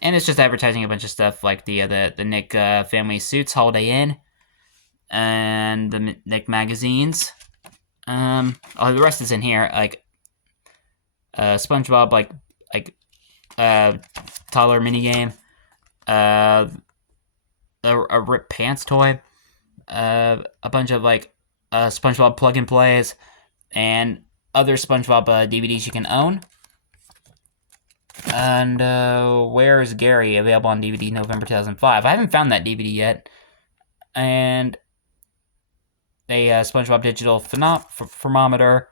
And it's just advertising a bunch of stuff like the Nick Family Suits Holiday Inn and the Nick magazines. The rest is in here, like SpongeBob, like toddler minigame, a Rip Pants toy, a bunch of like SpongeBob plug and plays, and other SpongeBob DVDs you can own. And Where is Gary? Available on DVD November 2005. I haven't found that DVD yet. And a SpongeBob digital thermometer,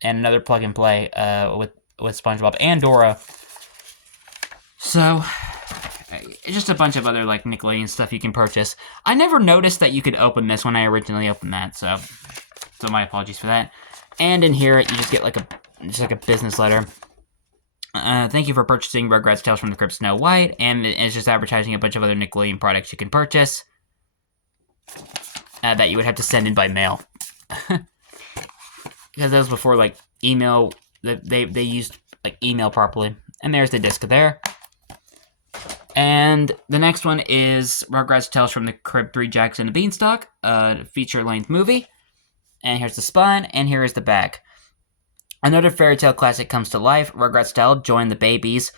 and another plug and play with SpongeBob and Dora. So, just a bunch of other like Nickelodeon stuff you can purchase. I never noticed that you could open this when I originally opened that, so my apologies for that. And in here, you just get like a business letter. Thank you for purchasing Rugrats Tales from the Crypt Snow White, and it's just advertising a bunch of other Nickelodeon products you can purchase that you would have to send in by mail. Because that was before like email, they used like email properly. And there's the disc there. And the next one is Rugrats Tales from the Crypt 3 Jack and the Beanstalk, a feature-length movie. And here's the spine, and here is the back. Another fairy tale classic comes to life. Rugrats style, join the babies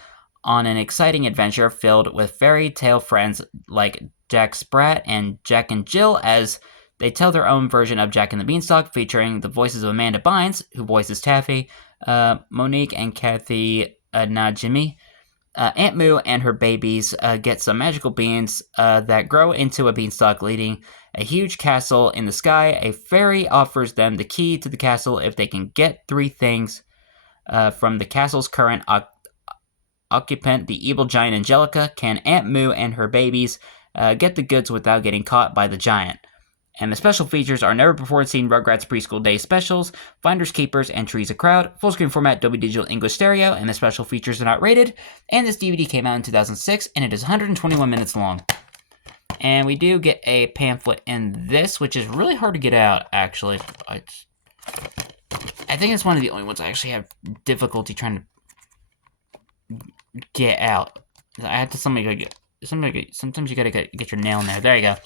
on an exciting adventure filled with fairy tale friends like Jack Sprat and Jack and Jill as they tell their own version of Jack and the Beanstalk, featuring the voices of Amanda Bynes, who voices Taffy, Monique and Kathy Najimy. Aunt Moo and her babies get some magical beans that grow into a beanstalk, leading a huge castle in the sky. A fairy offers them the key to the castle if they can get 3 things from the castle's current occupant, the evil giant Angelica. Can Aunt Moo and her babies get the goods without getting caught by the giant? And the special features are never-before-seen Rugrats Preschool Day specials, Finders Keepers, and Trees a Crowd, full-screen format Dolby Digital English Stereo, and the special features are not rated. And this DVD came out in 2006, and it is 121 minutes long. And we do get a pamphlet in this, which is really hard to get out, actually. I think it's one of the only ones I actually have difficulty trying to get out. I have to sometimes you gotta get your nail in there. There you go.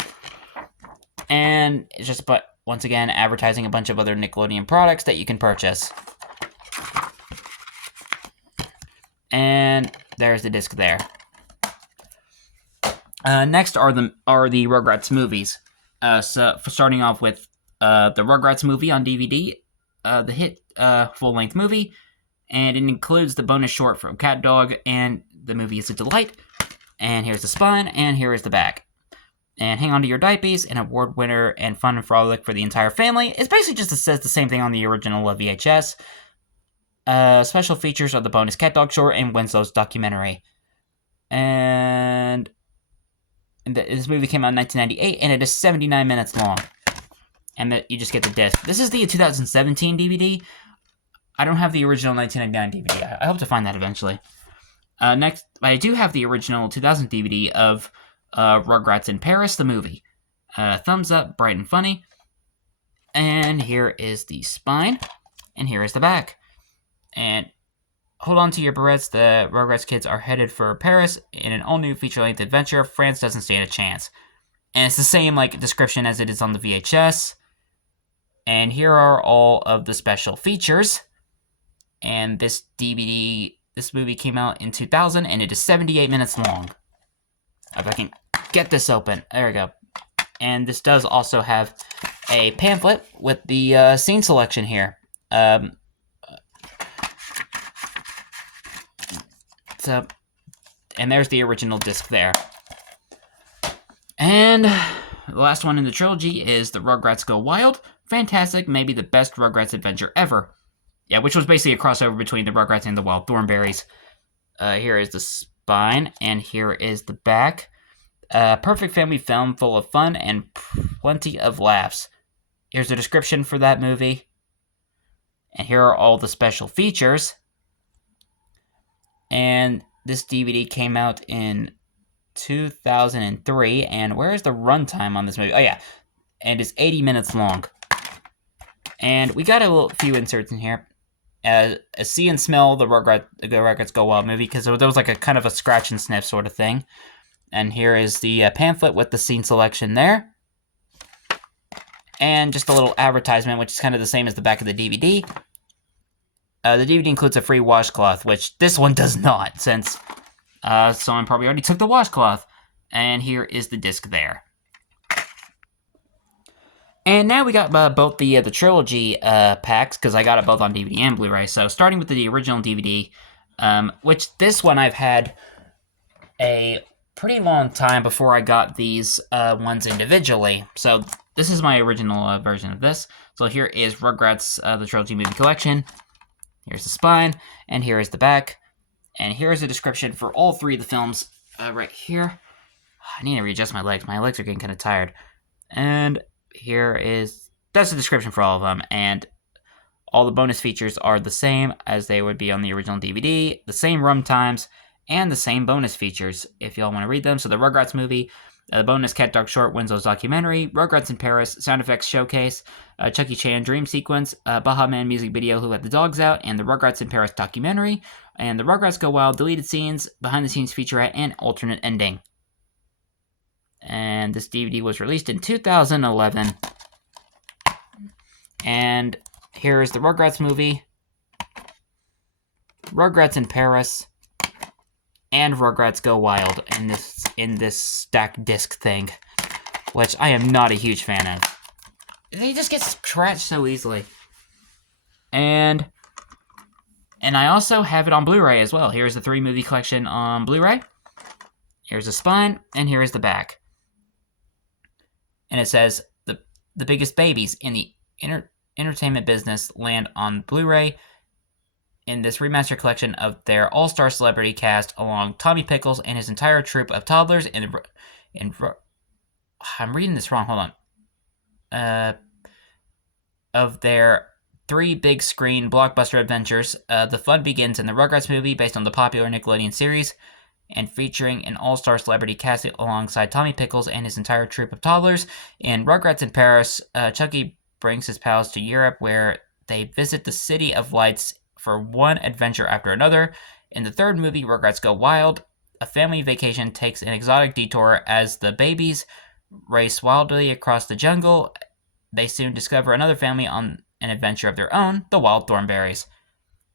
And it's just, but once again, advertising a bunch of other Nickelodeon products that you can purchase. And there's the disc there. Next are the Rugrats movies. So starting off with the Rugrats movie on DVD, the hit full-length movie, and it includes the bonus short from Cat Dog, and the movie is a delight. And here's the spine, and here is the back. And Hang On to Your Diapers, an award winner and fun and frolic for the entire family. It's basically just says the same thing on the original VHS. Special features are the bonus Cat Dog short and Winslow's documentary. And this movie came out in 1998, and it is 79 minutes long. And you just get the disc. This is the 2017 DVD. I don't have the original 1999 DVD. I hope to find that eventually. Next, I do have the original 2000 DVD of Rugrats in Paris, the movie. Thumbs up, bright and funny. And here is the spine. And here is the back. And hold on to your barrettes. The Rugrats kids are headed for Paris in an all-new feature-length adventure. France doesn't stand a chance. And it's the same description as it is on the VHS. And here are all of the special features. And this movie came out in 2000, and it is 78 minutes long. If I can get this open. There we go. And this does also have a pamphlet with the scene selection here. And there's the original disc there. And the last one in the trilogy is The Rugrats Go Wild. Fantastic, maybe the best Rugrats adventure ever. Yeah, which was basically a crossover between the Rugrats and the Wild Thornberrys. Here is the spine, and here is the back. Perfect family film full of fun and plenty of laughs. Here's the description for that movie. And here are all the special features. And this DVD came out in 2003. And where is the runtime on this movie? Oh, yeah. And it's 80 minutes long. And we got a few inserts in here. A see and smell the Rugrats Go Wild movie, because there was like a kind of a scratch and sniff sort of thing. And here is the pamphlet with the scene selection there. And just a little advertisement, which is kind of the same as the back of the DVD. The DVD includes a free washcloth, which this one does not, since someone probably already took the washcloth. And here is the disc there. And now we got both the trilogy packs, because I got it both on DVD and Blu-ray. So starting with the original DVD, which this one I've had a pretty long time before I got these ones individually. So this is my original version of this. So here is Rugrats, the Trilogy Movie Collection. Here's the spine, and here is the back. And here's a description for all three of the films right here. I need to readjust my legs. My legs are getting kind of tired. And that's the description for all of them. And all the bonus features are the same as they would be on the original DVD, the same run times, and the same bonus features, if y'all want to read them. So the Rugrats movie, the bonus Cat Dog Short Winslow's documentary, Rugrats in Paris, sound effects showcase, Chucky Chan dream sequence, Baha Man music video Who Let the Dogs Out, and the Rugrats in Paris documentary, and the Rugrats Go Wild deleted scenes, behind the scenes featurette, and alternate ending. And this DVD was released in 2011. And here is the Rugrats movie, Rugrats in Paris, and Rugrats Go Wild in this stacked disc thing, which I am not a huge fan of. They just get scratched so easily. And I also have it on Blu-ray as well. Here's the 3-movie collection on Blu-ray. Here's the spine, and here is the back. And it says, the biggest babies in the entertainment business land on Blu-ray in this remastered collection of their all-star celebrity cast, along Tommy Pickles and his entire troupe of toddlers I'm reading this wrong, hold on. Of their 3 big screen blockbuster adventures. The fun begins in the Rugrats movie, based on the popular Nickelodeon series, and featuring an all-star celebrity cast alongside Tommy Pickles and his entire troupe of toddlers. In Rugrats in Paris, Chucky brings his pals to Europe, where they visit the City of Lights for one adventure after another. In the 3rd movie, Rugrats Go Wild, a family vacation takes an exotic detour as the babies race wildly across the jungle. They soon discover another family on an adventure of their own, the Wild Thornberrys.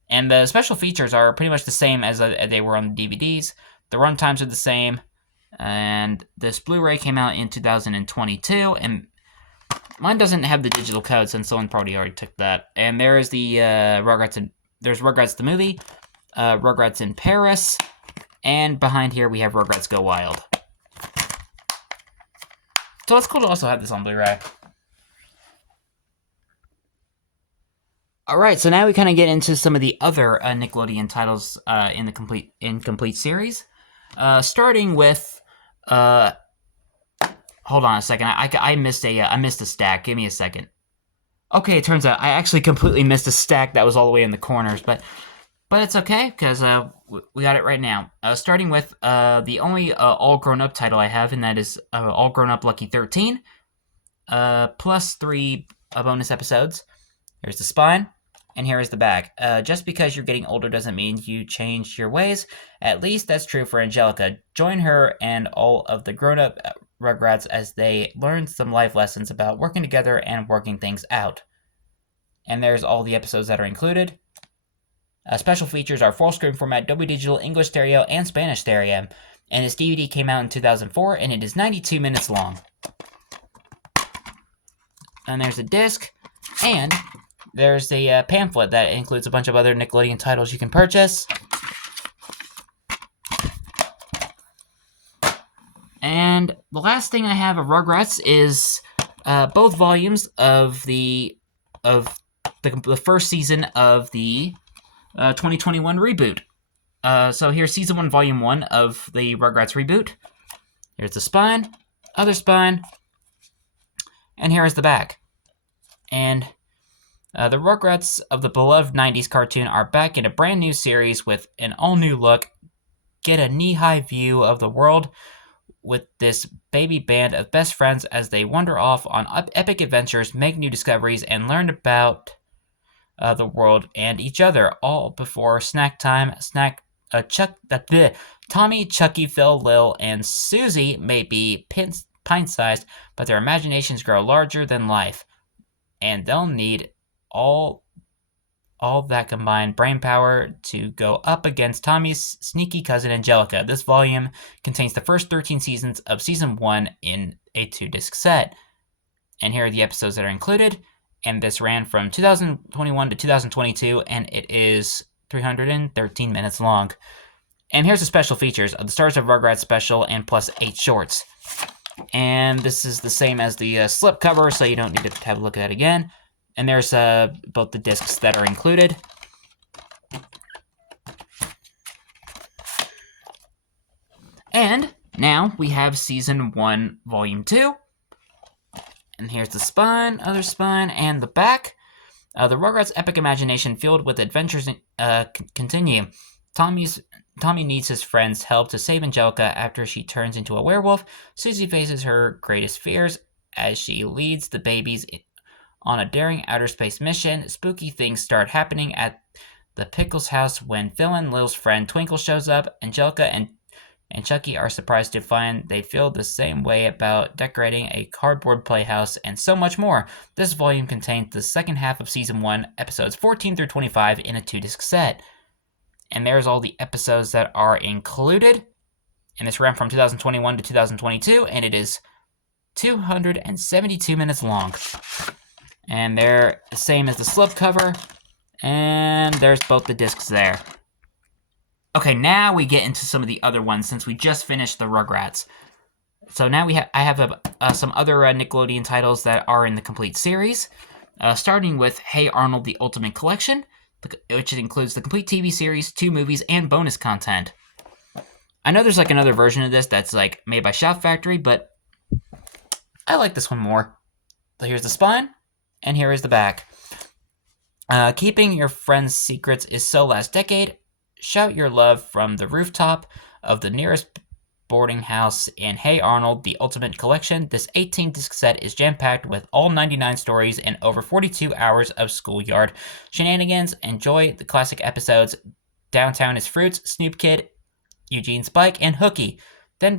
And the special features are pretty much the same as they were on the DVDs. The run times are the same. And this Blu-ray came out in 2022, and mine doesn't have the digital code, since someone probably already took that. And there is the there's Rugrats the movie, Rugrats in Paris, and behind here we have Rugrats Go Wild. So it's cool to also have this on Blu-ray. Alright, so now we kind of get into some of the other Nickelodeon titles in the incomplete series. Starting with, hold on a second, I missed a stack, give me a second. Okay, it turns out I actually completely missed a stack that was all the way in the corners, but it's okay, because we got it right now. Starting with the only all grown-up title I have, and that is All Grown Up Lucky 13, plus 3 bonus episodes. Here's the spine, And here is the back. Just because you're getting older doesn't mean you change your ways. At least that's true for Angelica. Join her and all of the grown-up Rugrats as they learn some life lessons about working together and working things out. And there's all the episodes that are included. Special features are full screen format, Dolby Digital, English stereo, and Spanish stereo. And this DVD came out in 2004, and it is 92 minutes long. And there's a disc, and there's a pamphlet that includes a bunch of other Nickelodeon titles you can purchase. And the last thing I have of Rugrats is both volumes of the first season of the 2021 reboot. So here's Season 1, Volume 1 of the Rugrats reboot. Here's the spine, other spine, and here is the back. And the Rugrats of the beloved 90s cartoon are back in a brand new series with an all-new look. Get a knee-high view of the world with this baby band of best friends as they wander off on epic adventures, make new discoveries, and learn about the world and each other, all before snack time. Tommy, Chucky, Phil, Lil, and Susie may be pint-sized, but their imaginations grow larger than life, and they'll need all that combined brain power to go up against Tommy's sneaky cousin Angelica. This volume contains the first 13 seasons of Season 1 in a 2-disc set. And here are the episodes that are included. And this ran from 2021 to 2022, and it is 313 minutes long. And here's the special features of the Stars of Rugrats special and plus 8 shorts. And this is the same as the slipcover, so you don't need to have a look at that again. And there's both the discs that are included. And now we have Season 1, Volume 2. And here's the spine, other spine, and the back. The Rugrats' epic imagination filled with adventures continue. Tommy needs his friend's help to save Angelica after she turns into a werewolf. Susie faces her greatest fears as she leads the babies on a daring outer space mission. Spooky things start happening at the Pickles house when Phil and Lil's friend Twinkle shows up. Angelica and Chucky are surprised to find they feel the same way about decorating a cardboard playhouse, and so much more. This volume contains the second half of Season 1, episodes 14 through 25 in a 2-disc set. And there's all the episodes that are included. And this ran from 2021 to 2022, and it is 272 minutes long. And they're the same as the slipcover, and there's both the discs there. Okay, now we get into some of the other ones since we just finished the Rugrats. So now I have some other Nickelodeon titles that are in the complete series, starting with Hey Arnold: The Ultimate Collection, which includes the complete TV series, 2 movies, and bonus content. I know there's like another version of this that's like made by Shout Factory, but I like this one more. So here's the spine, and here is the back. Keeping your friends' secrets is so last decade. Shout your love from the rooftop of the nearest boarding house in Hey Arnold: The Ultimate Collection. This 18-disc set is jam-packed with all 99 stories and over 42 hours of schoolyard shenanigans. Enjoy the classic episodes Downtown is Fruits, Snoop Kid, Eugene Spike, and Hooky. Then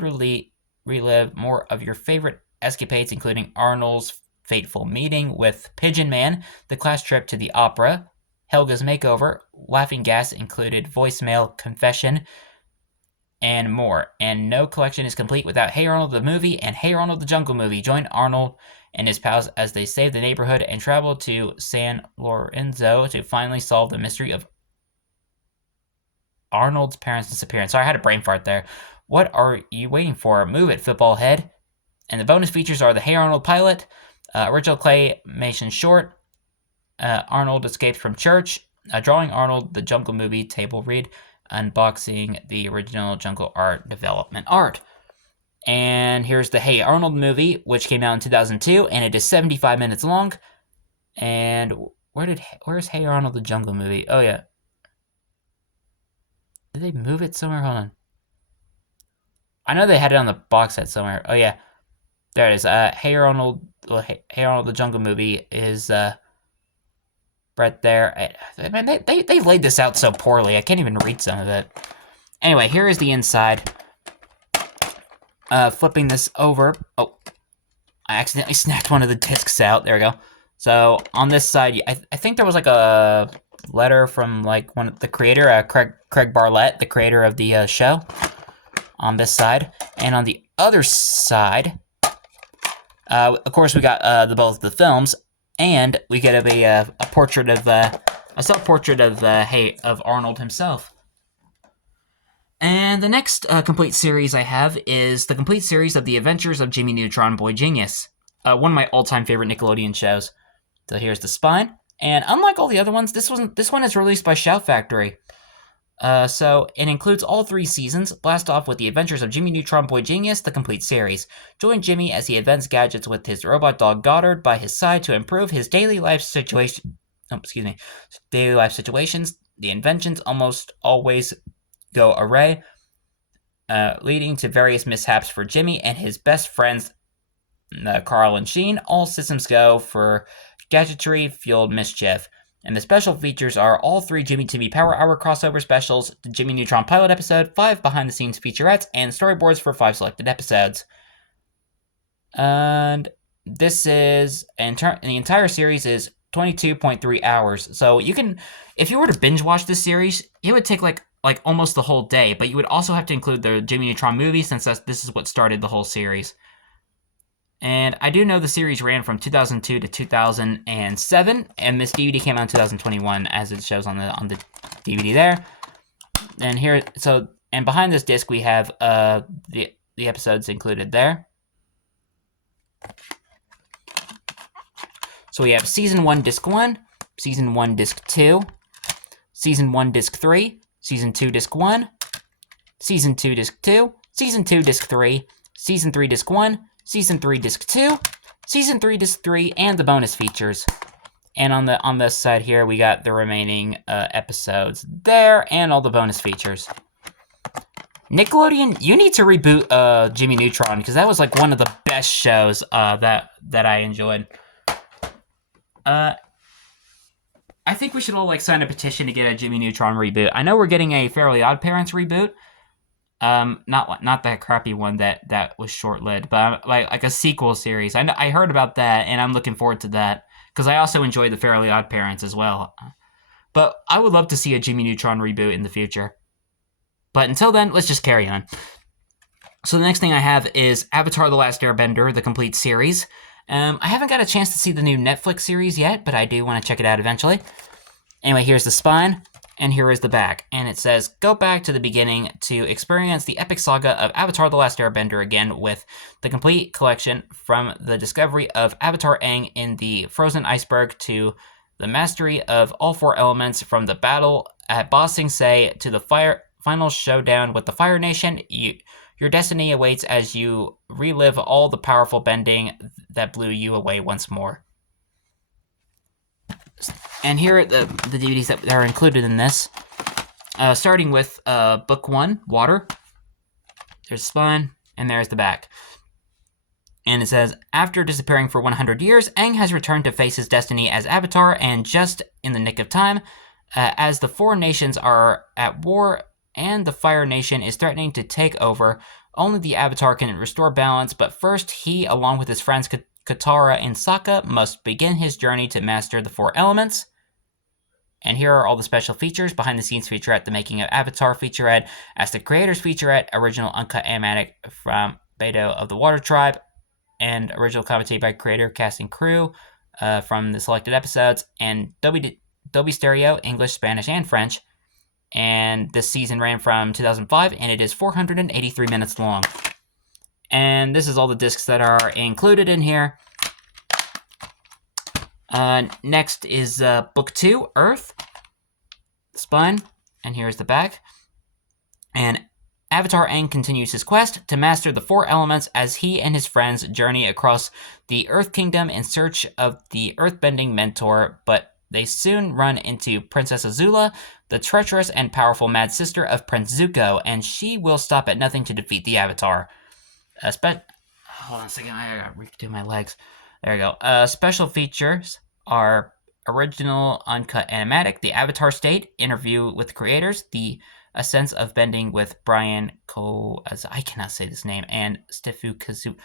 relive more of your favorite escapades, including Arnold's fateful meeting with Pigeon Man, the class trip to the opera, Helga's makeover, Laughing Gas included voicemail confession, and more. And no collection is complete without Hey Arnold the Movie and Hey Arnold the Jungle Movie. Join Arnold and his pals as they save the neighborhood and travel to San Lorenzo to finally solve the mystery of Arnold's parents' disappearance. Sorry, I had a brain fart there. What are you waiting for? Move it, football head. And the bonus features are the Hey Arnold pilot, original claymation short, Arnold Escapes from Church, Drawing Arnold the Jungle Movie table read, unboxing the original Jungle Art development art. And here's the Hey Arnold movie, which came out in 2002, and it is 75 minutes long. And where's Hey Arnold the Jungle Movie? Oh yeah. Did they move it somewhere? Hold on. I know they had it on the box set somewhere. Oh yeah. There it is. Hey Arnold the Jungle Movie is right there. I mean, they laid this out so poorly. I can't even read some of it. Anyway, here is the inside. Flipping this over. Oh, I accidentally snapped one of the discs out. There we go. So on this side, I think there was like a letter from like the creator, Craig Barlett, the creator of the show, on this side. And on the other side, of course, we got both the films, and we get a portrait of a self-portrait of Arnold himself. And the next complete series I have is the complete series of The Adventures of Jimmy Neutron Boy Genius, one of my all-time favorite Nickelodeon shows. So here's the spine, and unlike all the other ones, this one is released by Shout Factory. So it includes all 3 seasons. Blast off with The Adventures of Jimmy Neutron Boy Genius, the complete series. Join Jimmy as he invents gadgets with his robot dog Goddard by his side to improve his daily life situation. Daily life situations. The inventions almost always go awry, leading to various mishaps for Jimmy and his best friends, Carl and Sheen. All systems go for gadgetry-fueled mischief. And the special features are all 3 Jimmy Timmy Power Hour crossover specials, the Jimmy Neutron pilot episode, 5 behind-the-scenes featurettes, and storyboards for 5 selected episodes. And this is, the entire series is 22.3 hours. So you can, if you were to binge watch this series, it would take like almost the whole day, but you would also have to include the Jimmy Neutron movie since this is what started the whole series. And I do know the series ran from 2002 to 2007, and this DVD came out in 2021, as it shows on the DVD there. And here, and behind this disc we have the episodes included there. So we have Season 1, Disc 1, Season 1, Disc 2, Season 1, Disc 3, Season 2, Disc 1, Season 2, Disc 2, Season 2, Disc 3, Season 3, Disc 1, Season 3, Disc 2, Season 3, Disc 3, and the bonus features. And on this side here, we got the remaining episodes there, and all the bonus features. Nickelodeon, you need to reboot Jimmy Neutron, because that was like one of the best shows that I enjoyed. I think we should all sign a petition to get a Jimmy Neutron reboot. I know we're getting a Fairly Odd Parents reboot. Not that crappy one that was short-lived, but like a sequel series. I heard about that, and I'm looking forward to that because I also enjoy the Fairly Odd Parents as well. But I would love to see a Jimmy Neutron reboot in the future. But until then, let's just carry on. So the next thing I have is Avatar: The Last Airbender, the complete series. I haven't got a chance to see the new Netflix series yet, but I do want to check it out eventually. Anyway, here's the spine, and here is the back. And it says, go back to the beginning to experience the epic saga of Avatar: The Last Airbender again with the complete collection from the discovery of Avatar Aang in the frozen iceberg to the mastery of all 4 elements, from the battle at Ba Sing Se to the final showdown with the Fire Nation. Your destiny awaits as you relive all the powerful bending that blew you away once more. And here are the DVDs that are included in this. Starting with Book 1, Water. There's the spine, and there's the back. And it says, after disappearing for 100 years, Aang has returned to face his destiny as Avatar, and just in the nick of time, as the 4 nations are at war and the Fire Nation is threatening to take over, only the Avatar can restore balance, but first he, along with his friends Katara and Sokka, must begin his journey to master the 4 elements. And here are all the special features: behind-the-scenes featurette, the making of Avatar featurette, as the creators featurette, original uncut animatic from Beto of the Water Tribe, and original commentary by creator, cast, and crew from the selected episodes, and Dolby Stereo, English, Spanish, and French. And this season ran from 2005, and it is 483 minutes long. And this is all the discs that are included in here. Next is Book 2, Earth, spine, and here's the back. And Avatar Aang continues his quest to master the 4 elements as he and his friends journey across the Earth Kingdom in search of the earthbending mentor, but they soon run into Princess Azula, the treacherous and powerful mad sister of Prince Zuko, and she will stop at nothing to defeat the Avatar. Hold on a second, I gotta redo my legs. There we go. Special features are original uncut animatic, The Avatar State, interview with the creators, A Sense of Bending with Brian I cannot say this name, and Stifu Kazu.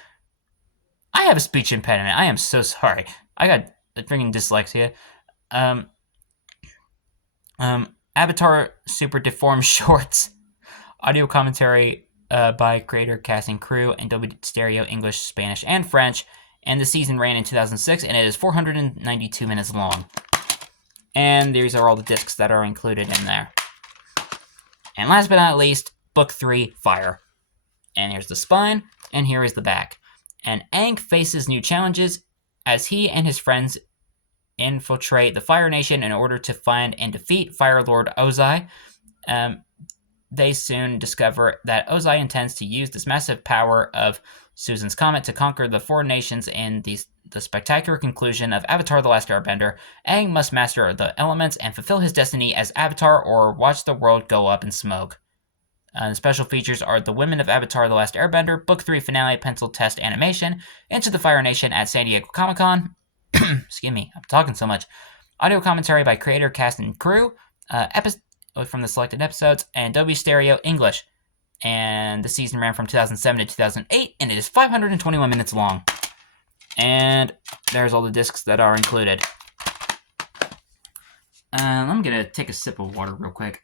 I have a speech impediment. I am so sorry. I got a freaking dyslexia. Avatar Super Deformed Shorts, audio commentary by creator, cast, and crew, and Dolby Stereo English, Spanish, and French. And the season ran in 2006, and it is 492 minutes long. And these are all the discs that are included in there. And last but not least, Book 3, Fire. And here's the spine, and here is the back. And Aang faces new challenges as he and his friends infiltrate the Fire Nation in order to find and defeat Fire Lord Ozai. They soon discover that Ozai intends to use this massive power of Susan's Comet to conquer the four nations. In the spectacular conclusion of Avatar: The Last Airbender, Aang must master the elements and fulfill his destiny as Avatar or watch the world go up in smoke. The special features are The Women of Avatar: The Last Airbender, Book 3 Finale Pencil Test Animation, Into the Fire Nation at San Diego Comic-Con. Excuse me, I'm talking so much. Audio commentary by creator, cast, and crew. From the selected episodes, and Dolby Stereo English. And the season ran from 2007 to 2008, and it is 521 minutes long. And there's all the discs that are included. I'm gonna take a sip of water real quick.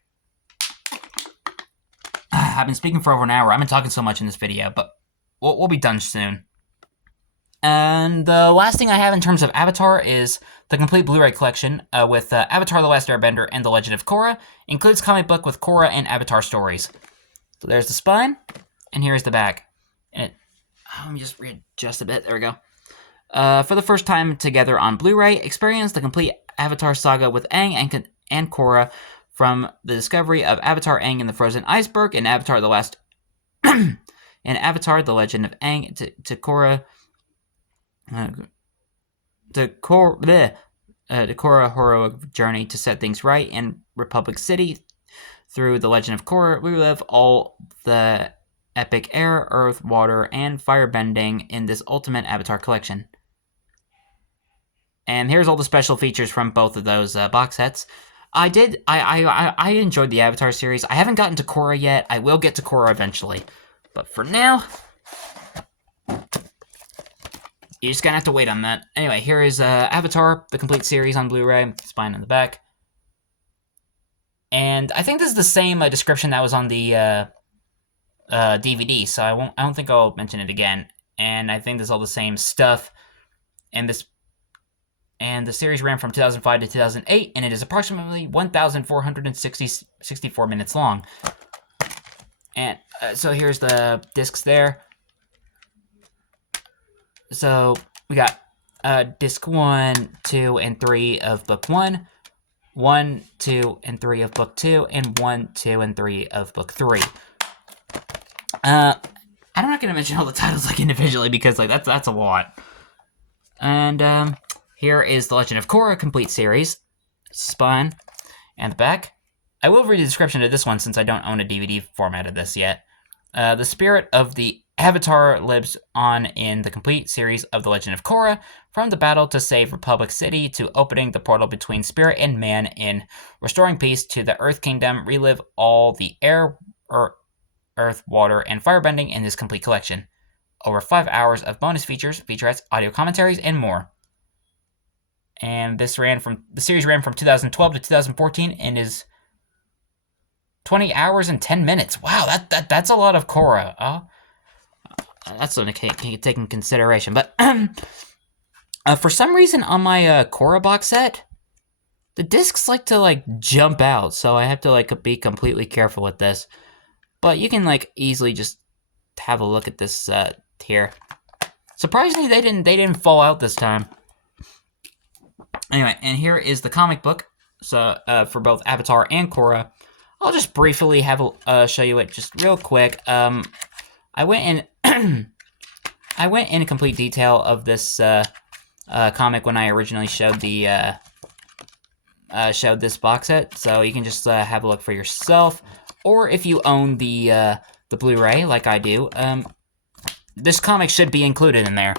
I've been speaking for over an hour. I've been talking so much in this video, but we'll be done soon. And the last thing I have in terms of Avatar is the complete Blu-ray collection with Avatar: The Last Airbender and The Legend of Korra. Includes comic book with Korra and Avatar stories. So there's the spine, and here's the back. And let me just readjust a bit. There we go. For the first time together on Blu-ray, experience the complete Avatar saga with Aang and Korra, from the discovery of Avatar Aang in the Frozen Iceberg and Avatar: The Last and Avatar: The Legend of Aang to Korra. The Korra heroic journey to set things right in Republic City. Through The Legend of Korra, we relive all the epic air, earth, water, and firebending in this ultimate Avatar collection. And here's all the special features from both of those box sets. I enjoyed the Avatar series. I haven't gotten to Korra yet. I will get to Korra eventually. But for now, you're just gonna have to wait on that. Anyway, here is Avatar, the complete series on Blu-ray, spine on the back. And I think this is the same description that was on the DVD, so I don't think I'll mention it again. And I think this is all the same stuff. And the series ran from 2005 to 2008, and it is approximately 1,464 minutes long. And so here's the discs there. So we got disc 1, 2, and 3 of book 1, 1, 2, and 3 of book 2, and 1, 2, and 3 of book 3. I'm not gonna mention all the titles individually because that's a lot. And here is The Legend of Korra complete series, spine, and the back. I will read the description of this one since I don't own a DVD format of this yet. The spirit of the Avatar lives on in the complete series of The Legend of Korra, from the battle to save Republic City to opening the portal between spirit and man in restoring peace to the Earth Kingdom. Relive all the air, earth, water, and firebending in this complete collection. Over 5 hours of bonus features, featurettes, audio commentaries, and more. And the series ran from 2012 to 2014 and is 20 hours and 10 minutes. Wow, that's a lot of Korra. That's something to take in consideration. But for some reason on my Korra box set, the discs like to jump out, so I have to be completely careful with this. But you can easily just have a look at this here. Surprisingly, they didn't fall out this time. Anyway, and here is the comic book. So for both Avatar and Korra, I'll just briefly show you it just real quick. I went in complete detail of this comic when I originally showed this box set, so you can just have a look for yourself. Or if you own the Blu-ray like I do, this comic should be included in there.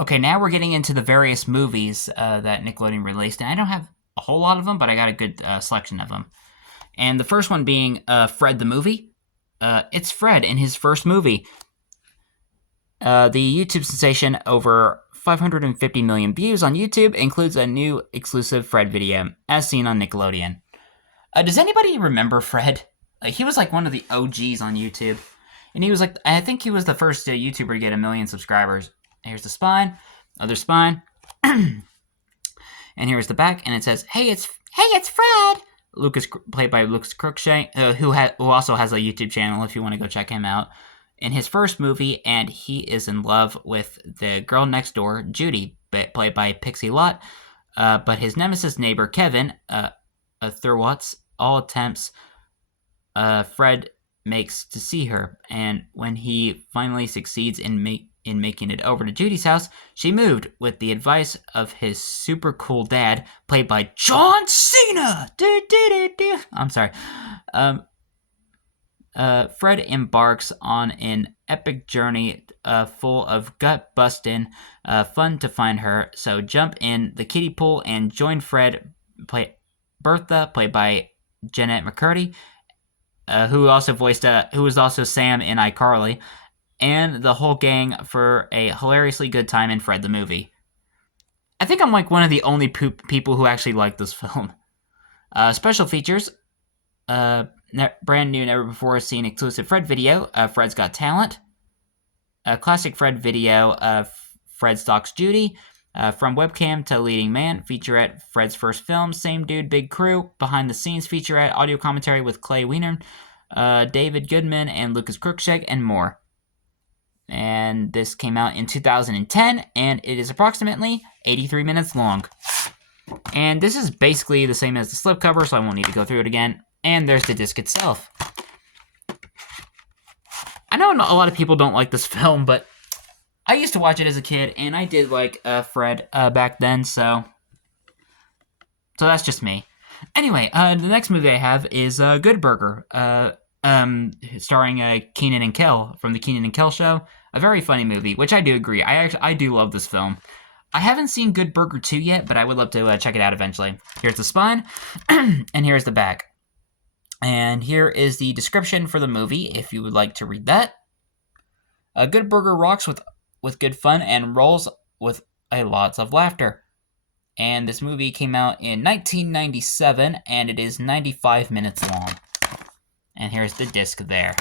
Okay, now we're getting into the various movies that Nickelodeon released, and I don't have a whole lot of them, but I got a good selection of them. And the first one being Fred the movie. It's Fred in his first movie. The YouTube sensation, over 550 million views on YouTube, includes a new exclusive Fred video, as seen on Nickelodeon. Does anybody remember Fred? He was like one of the OGs on YouTube. And he was like, I think he was the first YouTuber to get 1 million subscribers. Here's the spine, other spine. And here's the back, and it says, Hey, it's Fred! Lucas, played by Lucas Crookshank, who also has a YouTube channel if you want to go check him out. In his first movie, and he is in love with the girl next door, Judy, played by Pixie Lott. But his nemesis neighbor, Kevin, thwarts all attempts Fred makes to see her. And when he finally succeeds in making it over to Judy's house, she moved with the advice of his super cool dad, played by John Cena. I'm sorry. Fred embarks on an epic journey full of gut-busting fun to find her. So jump in the kiddie pool and join Fred, Bertha, played by Jeanette McCurdy, who was also Sam in iCarly, and the whole gang for a hilariously good time in Fred the movie. I think I'm like one of the only people who actually like this film. Special features. Brand new, never before seen exclusive Fred video, Fred's Got Talent. A classic Fred video, Fred Stalks Judy. From webcam to leading man, featurette, Fred's first film, Same Dude, Big Crew. Behind the scenes featurette, audio commentary with Clay Wiener, David Goodman, and Lucas Crookshank, and more. And this came out in 2010, and it is approximately 83 minutes long. And this is basically the same as the slipcover, so I won't need to go through it again. And there's the disc itself. I know a lot of people don't like this film, but I used to watch it as a kid, and I did like Fred back then, so that's just me. Anyway, the next movie I have is Good Burger, starring Keenan and Kel from the Keenan and Kel Show. A very funny movie, which I do agree. I do love this film. I haven't seen Good Burger 2 yet, but I would love to check it out eventually. Here's the spine, and here's the back. And here is the description for the movie, if you would like to read that. A Good Burger rocks with good fun and rolls with lots of laughter. And this movie came out in 1997, and it is 95 minutes long. And here's the disc there.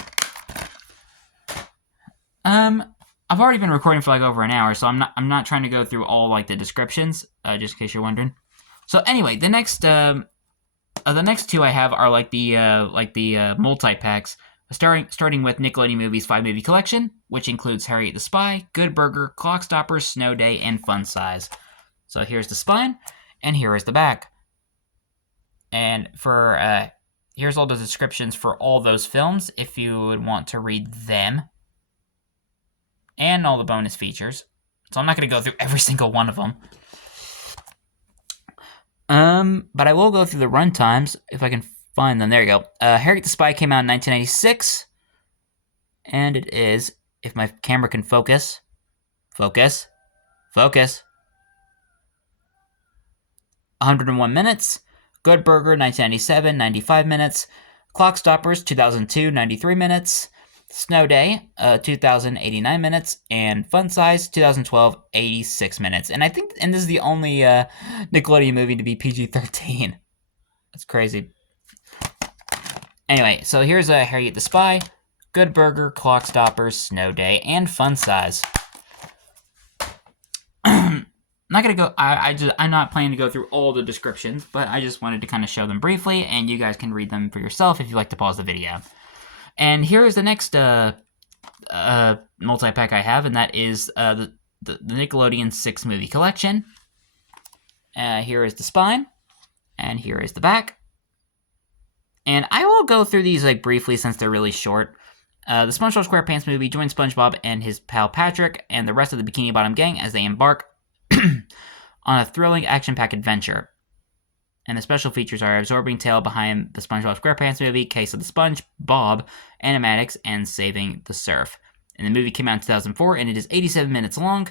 I've already been recording for like over an hour, so I'm not trying to go through all like the descriptions, just in case you're wondering. So anyway, the next two I have are like the multi-packs, starting with Nickelodeon Movies 5-movie collection, which includes Harriet the Spy, Good Burger, Clockstoppers, Snow Day, and Fun Size. So here's the spine, and here is the back. And for here's all the descriptions for all those films, if you would want to read them, and all the bonus features. So I'm not going to go through every single one of them. But I will go through the runtimes if I can find them. There you go. Harriet the Spy came out in 1996. And it is, if my camera can focus. Focus. 101 minutes. Good Burger, 1997, 95 minutes. Clockstoppers, 2002, 93 minutes. Snow Day, 2089 minutes, and Fun Size, 2012, 86 minutes. And this is the only Nickelodeon movie to be PG-13. That's crazy. Anyway, so here's Harriet the Spy, Good Burger, Clockstoppers, Snow Day, and Fun Size. I'm not gonna go. I'm not planning to go through all the descriptions, but I just wanted to kind of show them briefly, and you guys can read them for yourself if you'd like to pause the video. And here is the next multi-pack I have, and that is the Nickelodeon 6-movie collection. Here is the spine, and here is the back. And I will go through these like briefly since they're really short. The SpongeBob SquarePants movie joins SpongeBob and his pal Patrick and the rest of the Bikini Bottom gang as they embark on a thrilling action-packed adventure. And the special features are absorbing tale behind the SpongeBob SquarePants movie, Case of the Sponge, Bob, Animatics, and Saving the Surf. And the movie came out in 2004, and it is 87 minutes long.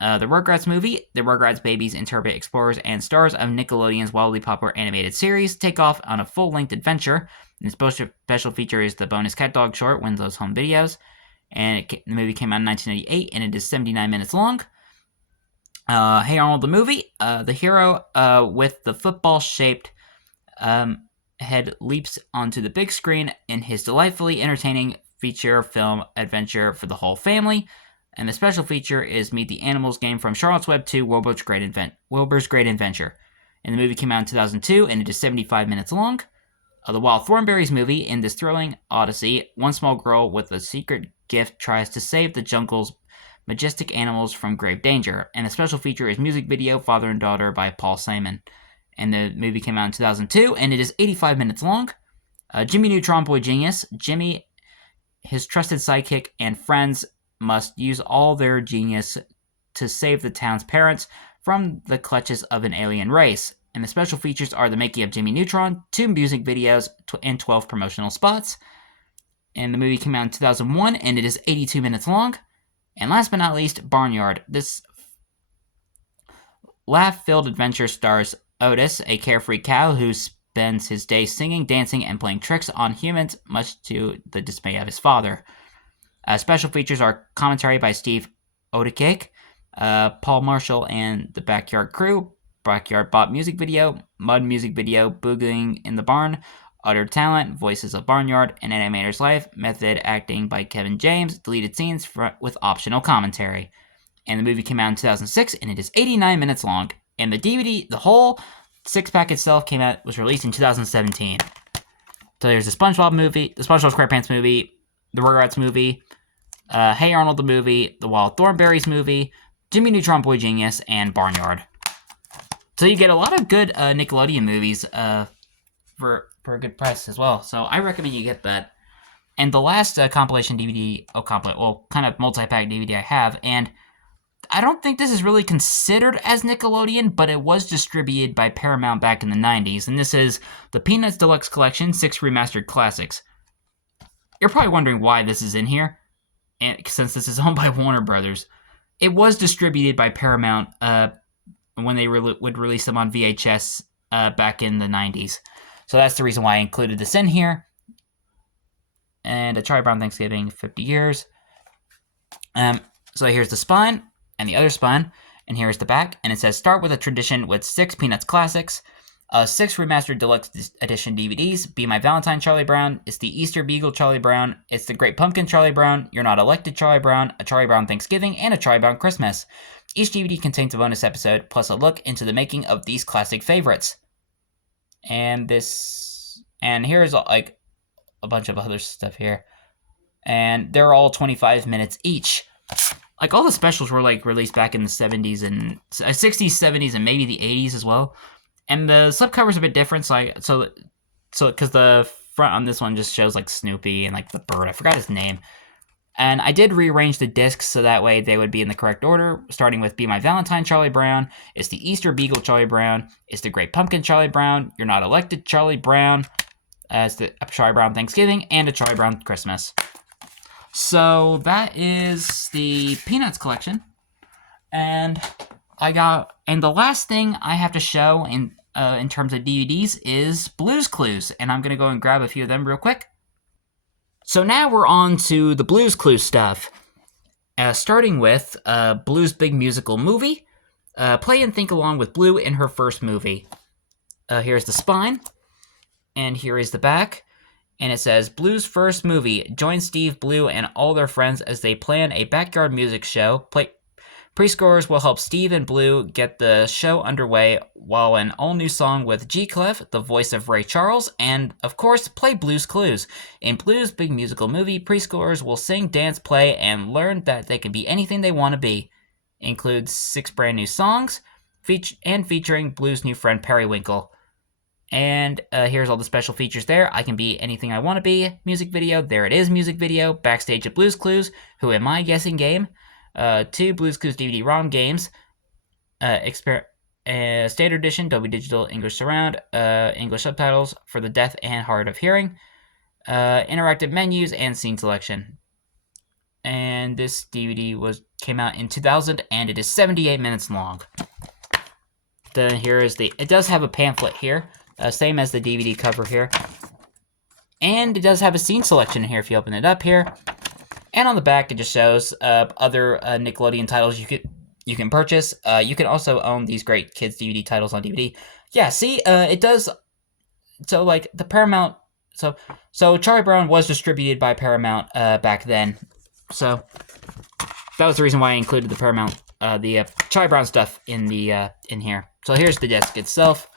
The Rugrats movie. The Rugrats babies, intrepid explorers, and stars of Nickelodeon's wildly popular animated series take off on a full-length adventure. And its special feature is the bonus cat dog short, Winslow's Home Videos. And the movie came out in 1998, and it is 79 minutes long. Hey Arnold, the movie. The hero with the football-shaped head leaps onto the big screen in his delightfully entertaining feature film adventure for the whole family. And the special feature is Meet the Animals game from Charlotte's Web 2, Wilbur's Great Adventure. And the movie came out in 2002, and it is 75 minutes long. The Wild Thornberrys movie. In this thrilling odyssey, one small girl with a secret gift tries to save the jungle's majestic animals from grave danger. And the special feature is music video Father and Daughter by Paul Simon. And the movie came out in 2002, and it is 85 minutes long. Jimmy Neutron Boy Genius. Jimmy, his trusted sidekick, and friends must use all their genius to save the town's parents from the clutches of an alien race. And the special features are the making of Jimmy Neutron, 2 music videos, and 12 promotional spots. And the movie came out in 2001, and it is 82 minutes long. And last but not least, Barnyard. This laugh-filled adventure stars Otis, a carefree cow who spends his days singing, dancing, and playing tricks on humans, much to the dismay of his father. Special features are commentary by Steve Odekake, Paul Marshall and the Backyard Crew, Backyard Bop music video, Mud music video, Boogieing in the Barn, Utter Talent, Voices of Barnyard, An Animator's Life, Method Acting by Kevin James, Deleted Scenes with optional commentary. And the movie came out in 2006, and it is 89 minutes long. And the DVD, the whole 6-pack itself was released in 2017. So there's the SpongeBob movie, the SpongeBob SquarePants movie, the Rugrats movie, Hey Arnold the movie, the Wild Thornberrys movie, Jimmy Neutron Boy Genius, and Barnyard. So you get a lot of good Nickelodeon movies for a good price as well. So I recommend you get that. And the last compilation DVD, kind of multi-pack DVD I have, and I don't think this is really considered as Nickelodeon, but it was distributed by Paramount back in the 90s, and this is the Peanuts Deluxe Collection, 6 Remastered Classics. You're probably wondering why this is in here, and since this is owned by Warner Brothers. It was distributed by Paramount when they would release them on VHS back in the 90s. So that's the reason why I included this in here. And a Charlie Brown Thanksgiving, 50 years. So here's the spine, and the other spine, and here's the back, and it says, start with a tradition with 6 Peanuts classics, 6 remastered deluxe edition DVDs, Be My Valentine Charlie Brown, It's the Easter Beagle Charlie Brown, It's the Great Pumpkin Charlie Brown, You're Not Elected Charlie Brown, A Charlie Brown Thanksgiving, and A Charlie Brown Christmas. Each DVD contains a bonus episode, plus a look into the making of these classic favorites. And here's like a bunch of other stuff here. And they're all 25 minutes each. Like, all the specials were, like, released back in the 70s and 60s, 70s, and maybe the 80s as well. And the slipcover's a bit different, so because the front on this one just shows, like, Snoopy and, like, the bird. I forgot his name. And I did rearrange the discs so that way they would be in the correct order, starting with Be My Valentine Charlie Brown, It's the Easter Beagle Charlie Brown, It's the Great Pumpkin Charlie Brown, You're Not Elected Charlie Brown, It's the Charlie Brown Thanksgiving, and A Charlie Brown Christmas. So that is the Peanuts collection, and the last thing I have to show in terms of DVDs is Blue's Clues, and I'm gonna go and grab a few of them real quick. So now we're on to the Blue's Clues stuff, starting with Blue's big musical movie. Play and think along with Blue in her first movie. Here's the spine, and here is the back. And it says, Blue's first movie. Join Steve, Blue, and all their friends as they plan a backyard music show. Prescorers will help Steve and Blue get the show underway while an all-new song with G. Clef, the voice of Ray Charles, and, of course, play Blue's Clues. In Blue's big musical movie, preschoolers will sing, dance, play, and learn that they can be anything they want to be. Includes 6 brand new songs, featuring Blue's new friend Periwinkle. And here's all the special features there. I can be anything I want to be. Music video. There it is, music video. Backstage at Blue's Clues. Who Am I Guessing game. 2 Blue's Clues DVD ROM games. Standard edition, Dolby Digital English Surround. English subtitles for the deaf and hard of hearing. Interactive menus and scene selection. And this DVD was Came out in 2000, and it is 78 minutes long. Then here is it does have a pamphlet here, same as the DVD cover here. And it does have a scene selection here if you open it up here. And on the back, it just shows other Nickelodeon titles you can purchase. You can also own these great kids DVD titles on DVD. Yeah, see, it does. So like the Paramount. So Charlie Brown was distributed by Paramount back then. So that was the reason why I included the Paramount, the Charlie Brown stuff in the in here. So here's the disc itself.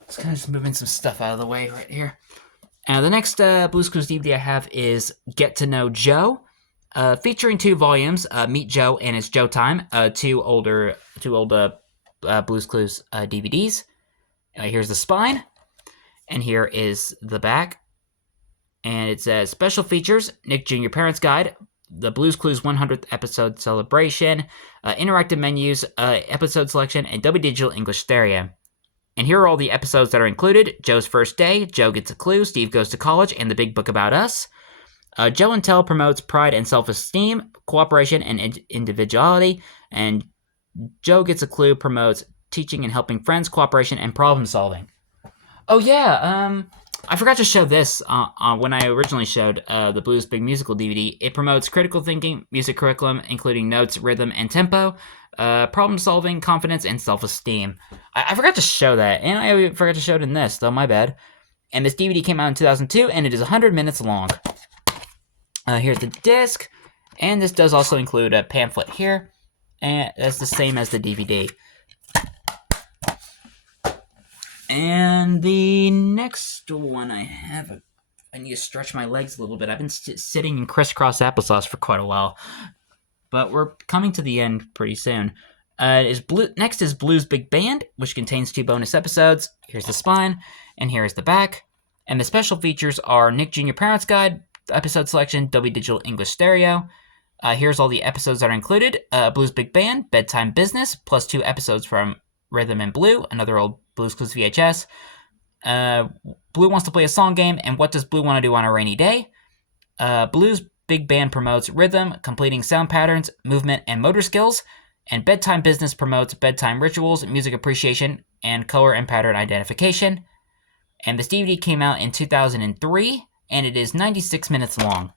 Let's kind of just moving some stuff out of the way right here. The next Blue's Clues DVD I have is Get to Know Joe, featuring 2 volumes, Meet Joe and It's Joe Time, two old Blue's Clues DVDs. Here's the spine, and here is the back. And it says Special Features, Nick Jr. Parents Guide, the Blue's Clues 100th episode celebration, interactive menus, episode selection, and W Digital English Stereo. And here are all the episodes that are included. Joe's First Day, Joe Gets a Clue, Steve Goes to College, and The Big Book About Us. Joe and Tell promotes pride and self-esteem, cooperation and individuality. And Joe Gets a Clue promotes teaching and helping friends, cooperation, and problem solving. Oh yeah, I forgot to show this when I originally showed the Blues Big Musical DVD. It promotes critical thinking, music curriculum, including notes, rhythm, and tempo, problem solving, confidence, and self-esteem. I forgot to show that, and I forgot to show it in this, though, my bad. And this DVD came out in 2002, and it is 100 minutes long. Here's the disc, and this does also include a pamphlet here, and that's the same as the DVD. And the next one I have, I need to stretch my legs a little bit. I've been sitting in crisscross applesauce for quite a while, but we're coming to the end pretty soon. Next is Blues Big Band, which contains 2 bonus episodes. Here's the spine, and here's the back. And the special features are Nick Jr. Parents Guide, episode selection, W Digital English Stereo. Here's all the episodes that are included. Blues Big Band, Bedtime Business, plus 2 episodes from Rhythm and Blue, another old Blues Clues VHS. Blue wants to play a song game, and what does Blue want to do on a rainy day? Blues Big Band promotes rhythm, completing sound patterns, movement, and motor skills. And Bedtime Business promotes bedtime rituals, music appreciation, and color and pattern identification. And this DVD came out in 2003, and it is 96 minutes long.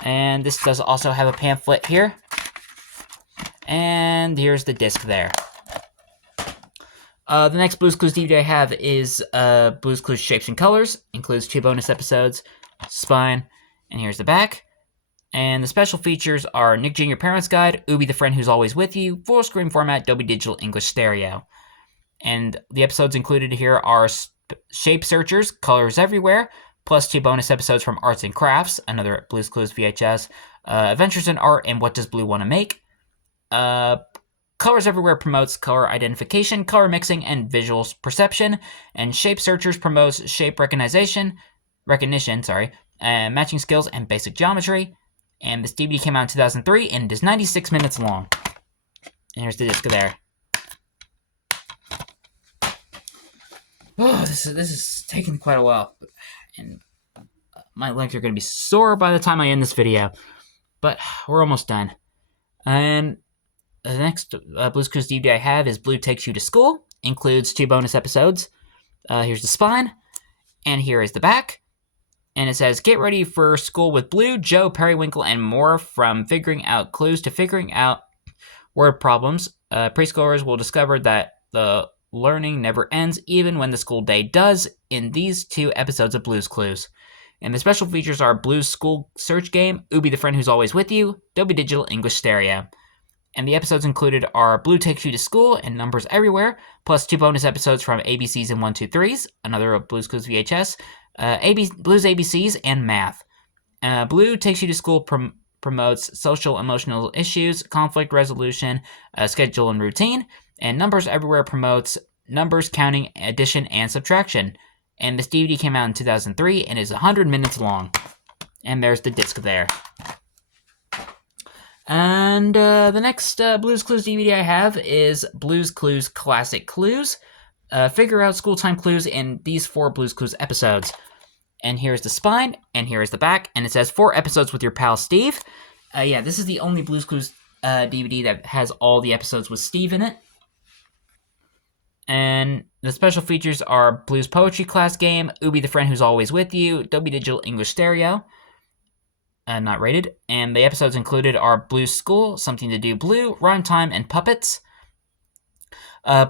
And this does also have a pamphlet here. And here's the disc there. The next Blues Clues DVD I have is Blues Clues Shapes and Colors. Includes 2 bonus episodes, spine, and here's the back. And the special features are Nick Jr. Parents Guide, Ooby the Friend Who's Always With You, full screen format, Dolby Digital English Stereo. And the episodes included here are Shape Searchers, Colors Everywhere, plus 2 bonus episodes from Arts and Crafts, another Blues Clues VHS, Adventures in Art, and What Does Blue Want to Make? Colors Everywhere promotes color identification, color mixing, and visual perception, and Shape Searchers promotes shape recognition, matching skills, and basic geometry. And this DVD came out in 2003, and it is 96 minutes long. And here's the disc there. Oh, this is taking quite a while, and my legs are going to be sore by the time I end this video. But we're almost done. And the next Blues Clues DVD I have is Blue Takes You to School. Includes 2 bonus episodes. Here's the spine, and here is the back. And it says, get ready for school with Blue, Joe, Periwinkle, and more, from figuring out clues to figuring out word problems. Preschoolers will discover that the learning never ends, even when the school day does, in these 2 episodes of Blues Clues. And the special features are Blues School Search Game, Ooby the Friend Who's Always With You, Dolby Digital English Stereo. And the episodes included are Blue Takes You to School and Numbers Everywhere, plus 2 bonus episodes from ABCs and 1-2-3s, another Blues Clues VHS, Blues ABCs, and Math. Blue Takes You to School promotes social emotional issues, conflict resolution, schedule and routine, and Numbers Everywhere promotes numbers, counting, addition, and subtraction. And this DVD came out in 2003 and is 100 minutes long. And there's the disc there. And the next Blues Clues DVD I have is Blues Clues Classic Clues. Figure out school time clues in these 4 Blues Clues episodes. and here's the spine, and here is the back, and it says 4 episodes with your pal Steve. Yeah, this is the only Blue's Clues DVD that has all the episodes with Steve in it. And the special features are Blues Poetry Class Game, Ooby the Friend Who's Always With You, Dolby Digital English Stereo, not rated. And the episodes included are Blues School, Something to Do Blue, Rhyme Time, and Puppets.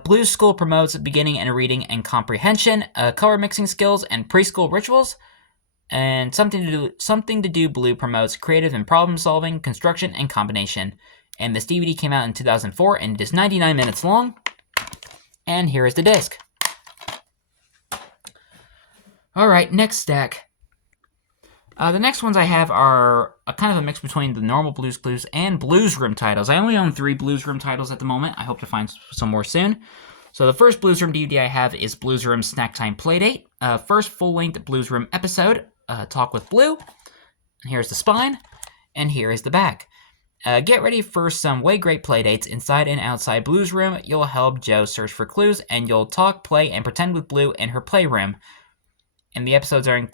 Blues School promotes beginning and reading and comprehension, color mixing skills, and preschool rituals. And Something to Do Blue promotes creative and problem solving, construction, and combination. And this DVD came out in 2004, and it is 99 minutes long. And here is the disc. Alright, next stack. The next ones I have are a kind of a mix between the normal Blues Clues and Blues Room titles. I only own 3 Blues Room titles at the moment. I hope to find some more soon. So the first Blues Room DVD I have is Blues Room Snack Time Playdate. First full-length Blues Room episode, Talk with Blue. Here's the spine, and here is the back. Get ready for some way great playdates inside and outside Blue's room. You'll help Joe search for clues, and you'll talk, play, and pretend with Blue in her playroom. And the episodes are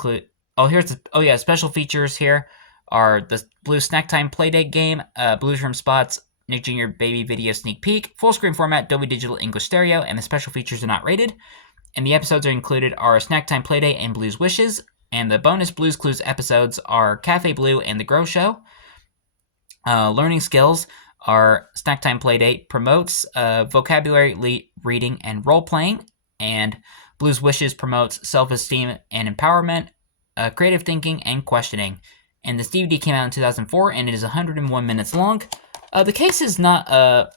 special features here are the Blue Snack Time Playdate game, Blue's Room Spots, Nick Jr. Baby Video Sneak Peek, full screen format, Dolby Digital English Stereo, and the special features are not rated. And the episodes are included are Snack Time Playdate and Blue's Wishes, and the bonus Blue's Clues episodes are Cafe Blue and The Grow Show. Learning skills are Snack Time Playdate promotes vocabulary reading and role-playing, and Blue's Wishes promotes self-esteem and empowerment, creative thinking, and questioning. And this DVD came out in 2004, and it is 101 minutes long. The case is not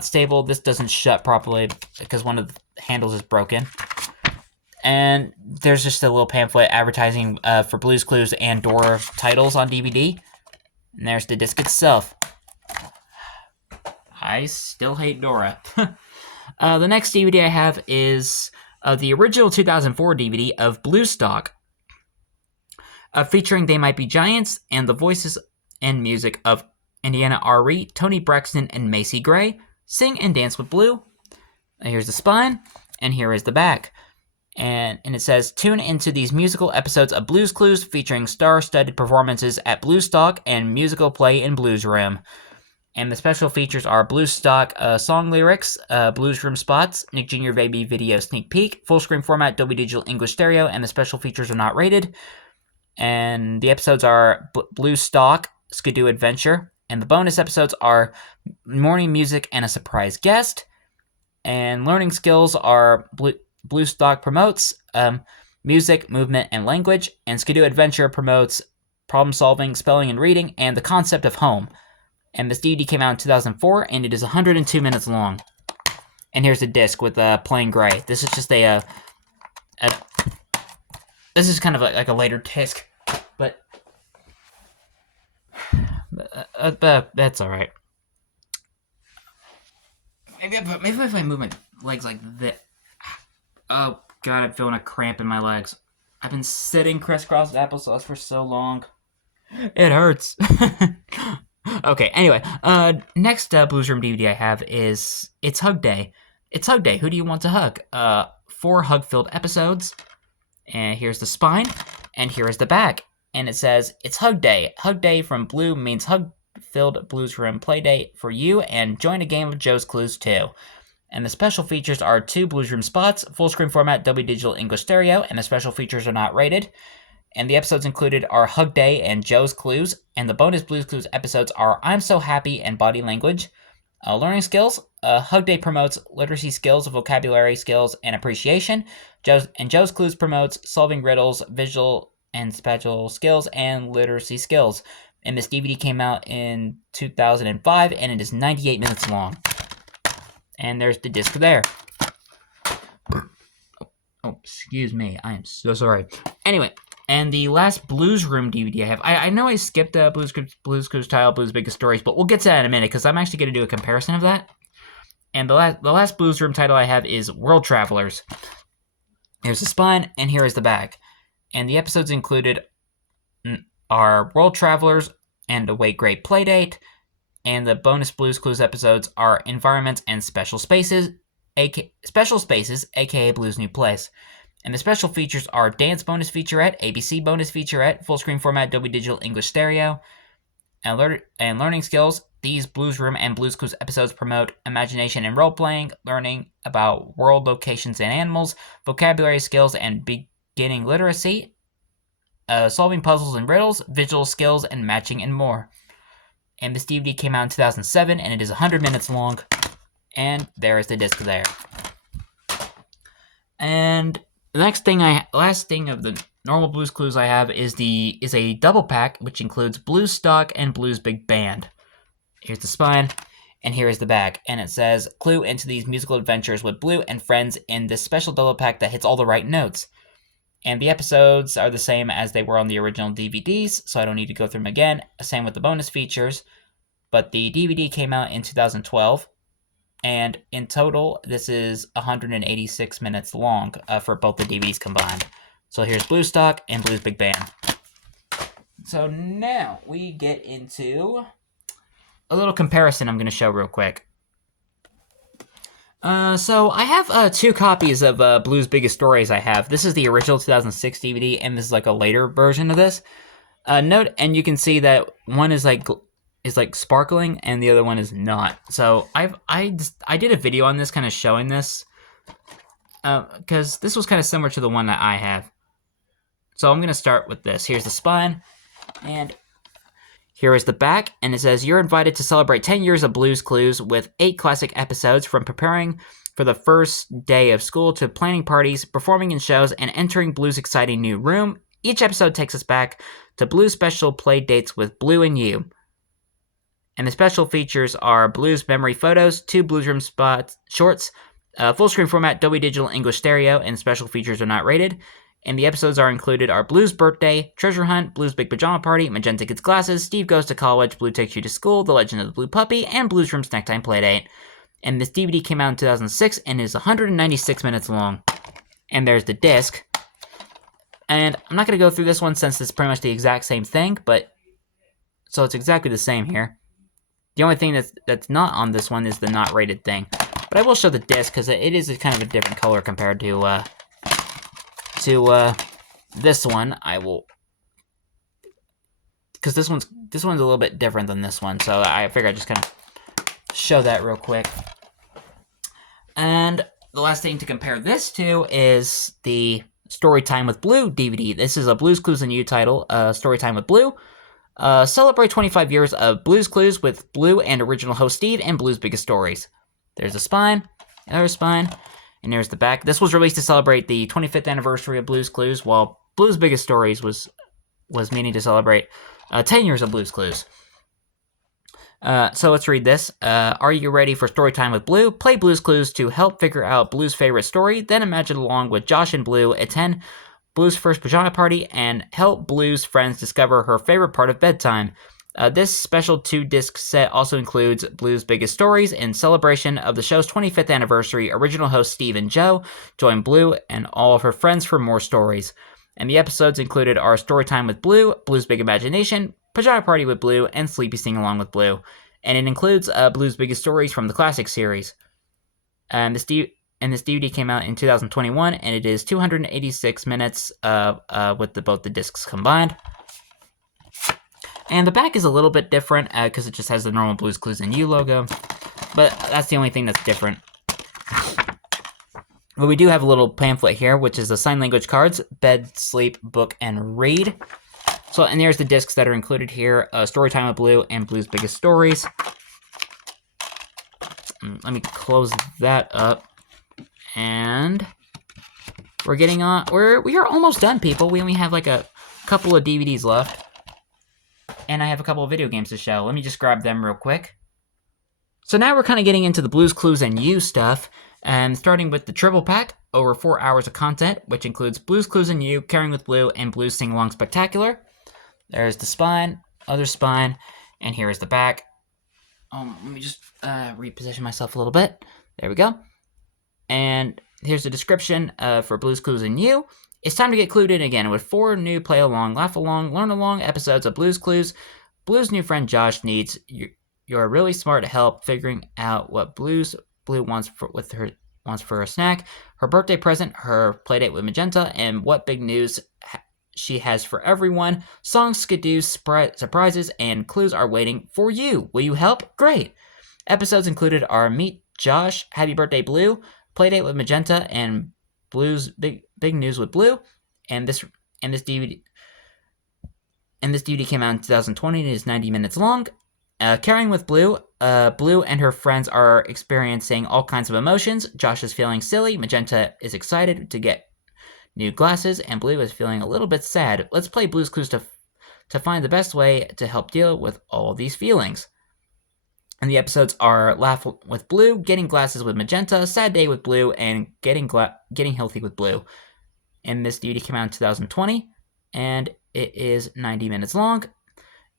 stable. This doesn't shut properly because one of the handles is broken. And there's just a little pamphlet advertising for Blue's Clues and Dora titles on DVD. And there's the disc itself. I still hate Dora. The next DVD I have is the original 2004 DVD of Blue Stock, featuring They Might Be Giants and the voices and music of Indiana R. Reed, Tony Braxton, and Macy Gray. Sing and Dance with Blue. Here's the spine, and here is the back. And it says, tune into these musical episodes of Blue's Clues featuring star-studded performances at Blue Stock and musical play in Blues Room. And the special features are Blues Stock song lyrics, Blues Room spots, Nick Jr. Baby Video Sneak Peek, full screen format, Dolby Digital English Stereo, and the special features are not rated. And the episodes are Blue Stock, Skidoo Adventure, and the bonus episodes are Morning Music and a Surprise Guest. And learning skills are Blue Stock promotes music, movement, and language, and Skidoo Adventure promotes problem solving, spelling, and reading, and the concept of home. And this DVD came out in 2004, and it is 102 minutes long. And here's the disc with plain gray. This is just this is kind of like a later disc, but that's all right. Maybe if I move my legs like this. Oh, God, I'm feeling a cramp in my legs. I've been sitting crisscross applesauce for so long. It hurts. Okay, anyway, next Blues Room DVD I have is It's Hug Day. It's Hug Day. Who do you want to hug? 4 hug-filled episodes. And here's the spine, and here is the back. And it says, it's Hug Day. Hug Day from Blue means hug-filled Blues Room playdate for you, and join a game of Joe's Clues too. And the special features are 2 Blues Room spots, full screen format, Dolby Digital English Stereo, and the special features are not rated. And the episodes included are Hug Day and Joe's Clues, and the bonus Blues Clues episodes are I'm So Happy and Body Language. Learning skills, Hug Day promotes literacy skills, vocabulary skills, and appreciation. Joe's Clues promotes solving riddles, visual and spatial skills, and literacy skills. And this DVD came out in 2005, and it is 98 minutes long. And there's the disc there. Oh, excuse me. I am so sorry. Anyway, and the last Blues Room DVD I have, I know I skipped Blues Clues Tile, Blues Biggest Stories, but we'll get to that in a minute because I'm actually going to do a comparison of that. And the last Blues Room title I have is World Travelers. Here's the spine, and here is the back. And the episodes included are World Travelers and A Way Great Playdate. And the bonus Blues Clues episodes are Environments and Special Spaces, aka Blues New Place. And the special features are Dance Bonus Featurette, ABC Bonus Featurette, Full Screen Format, Dolby Digital English Stereo, and learning skills. These Blues Room and Blues Clues episodes promote imagination and role-playing, learning about world locations and animals, vocabulary skills and beginning literacy, solving puzzles and riddles, visual skills, and matching and more. And this DVD came out in 2007, and it is 100 minutes long. And there is the disc there. And the last thing of the normal Blues Clues I have is a double pack, which includes Blues Stock and Blues Big Band. Here's the spine, and here is the back, and it says, clue into these musical adventures with Blue and friends in this special double pack that hits all the right notes. And the episodes are the same as they were on the original DVDs, so I don't need to go through them again. Same with the bonus features, but the DVD came out in 2012, and in total, this is 186 minutes long for both the DVDs combined. So here's Blue Stock and Blues Big Band. So now we get into a little comparison I'm going to show real quick. So I have 2 copies of Blues Biggest Stories I have. This is the original 2006 DVD, and this is like a later version of this. Note, and you can see that one is like sparkling, and the other one is not. So I did a video on this, kind of showing this, because this was kind of similar to the one that I have. So I'm going to start with this. Here's the spine, and here is the back, and it says, you're invited to celebrate 10 years of Blues Clues with 8 classic episodes, from preparing for the first day of school to planning parties, performing in shows, and entering Blue's exciting new room. Each episode takes us back to Blue's special play dates with Blue and you. And the special features are Blues memory photos, 2 Blues Room shorts, full screen format, Dolby Digital English Stereo, and special features are not rated. And the episodes are included are Blue's Birthday, Treasure Hunt, Blue's Big Pajama Party, Magenta Gets Glasses, Steve Goes to College, Blue Takes You to School, The Legend of the Blue Puppy, and Blues Room Snack Time Playdate. And this DVD came out in 2006 and is 196 minutes long. And there's the disc. And I'm not going to go through this one since it's pretty much the exact same thing, but so it's exactly the same here. The only thing that's not on this one is the not rated thing. But I will show the disc because it is kind of a different color compared to this one. I will, because this one's a little bit different than this one, so I figured I'd just kind of show that real quick. And the last thing to compare this to is the Storytime with Blue DVD. This is a Blues Clues and You title, Storytime with Blue. Celebrate 25 years of Blues Clues with Blue and original host Steve and Blue's Biggest Stories. There's the spine, another spine, and there's the back. This was released to celebrate the 25th anniversary of Blues Clues, while Blue's Biggest Stories was meaning to celebrate 10 years of Blues Clues. So let's read this. Are you ready for Storytime with Blue? Play Blues Clues to help figure out Blue's favorite story, then imagine along with Josh and Blue attend Blue's first pajama party and help Blue's friends discover her favorite part of bedtime. This special 2-disc set also includes Blue's Biggest Stories in celebration of the show's 25th anniversary. Original hosts Steve and Joe join Blue and all of her friends for more stories. And the episodes included are Storytime with Blue, Blue's Big Imagination, Pajama Party with Blue, and Sleepy Sing Along with Blue. And it includes Blue's Biggest Stories from the classic series. This DVD came out in 2021, and it is 286 minutes with both the discs combined. And the back is a little bit different because it just has the normal Blues Clues and You logo. But that's the only thing that's different. But we do have a little pamphlet here, which is the sign language cards, bed, sleep, book, and read. So, and there's the discs that are included here, Storytime with Blue and Blue's Biggest Stories. Let me close that up. And we're getting on, we are almost done, people. We only have like a couple of DVDs left. And I have a couple of video games to show. Let me just grab them real quick. So now we're kind of getting into the Blues Clues and You stuff. And starting with the triple pack, over 4 hours of content, which includes Blues Clues and You, Caring with Blue, and Blues Sing Along Spectacular. There's the spine, other spine, and here is the back. Let me just reposition myself a little bit. There we go. And here's the description for Blues Clues and You. It's time to get clued in again with 4 new play along, laugh along, learn along episodes of Blues Clues. Blue's new friend Josh needs your really smart help figuring out what Blue wants wants for a snack, her birthday present, her playdate with Magenta, and what big news she has for everyone. Songs, skidoos, surprises, and clues are waiting for you. Will you help? Great! Episodes included are Meet Josh, Happy Birthday Blue, Playdate with Magenta, and Blue's Big News with Blue. And this DVD came out in 2020 and is 90 minutes long. Caring with Blue, Blue and her friends are experiencing all kinds of emotions. Josh is feeling silly, Magenta is excited to get new glasses, and Blue is feeling a little bit sad. Let's play Blue's Clues to find the best way to help deal with all of these feelings. And the episodes are Laugh with Blue, Getting Glasses with Magenta, Sad Day with Blue, and Getting Healthy with Blue. And this DVD came out in 2020, and it is 90 minutes long.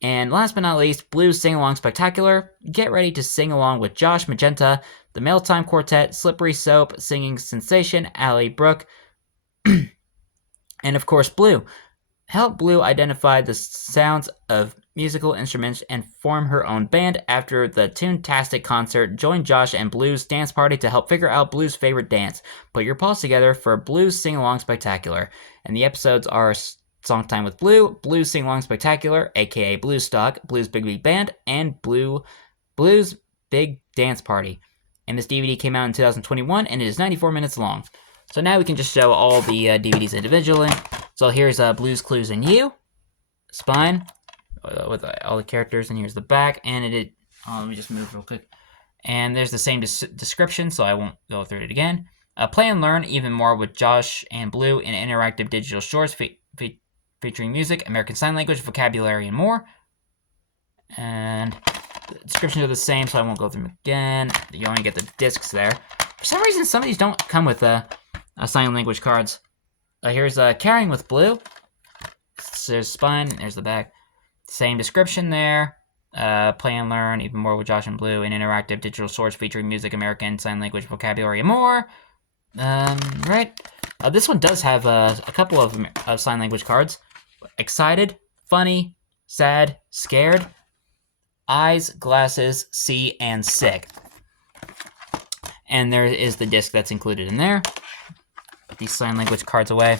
And last but not least, Blue's Sing Along Spectacular. Get ready to sing along with Josh, Magenta, the Mailtime Quartet, Slippery Soap, Singing Sensation, Allie Brooke, and of course Blue. Help Blue identify the sounds of musical instruments and form her own band. After the Toontastic concert, join Josh and Blue's dance party to help figure out Blue's favorite dance. Put your paws together for Blue's Sing Along Spectacular. And the episodes are Song Time with Blue, Blue's Sing Along Spectacular, aka Blue Stock, Blue's Big Band, and Blue's Big Dance Party. And this DVD came out in 2021, and it is 94 minutes long. So now we can just show all the DVDs individually. So here's Blue's Clues and You, spine, with all the characters, and here's the back, and let me just move real quick. And there's the same description, so I won't go through it again. Play and learn even more with Josh and Blue in interactive digital shorts featuring music, American Sign Language, vocabulary, and more. And the descriptions are the same, so I won't go through them again. You only get the discs there. For some reason, some of these don't come with sign language cards. Here's Carrying with Blue. There's spine, there's the back. Same description there. Play and learn even more with Josh and Blue in interactive digital shorts featuring music, American Sign Language, vocabulary, and more. Right. This one does have a couple of sign language cards. Excited, funny, sad, scared, eyes, glasses, see, and sick. And there is the disc that's included in there. Put these sign language cards away.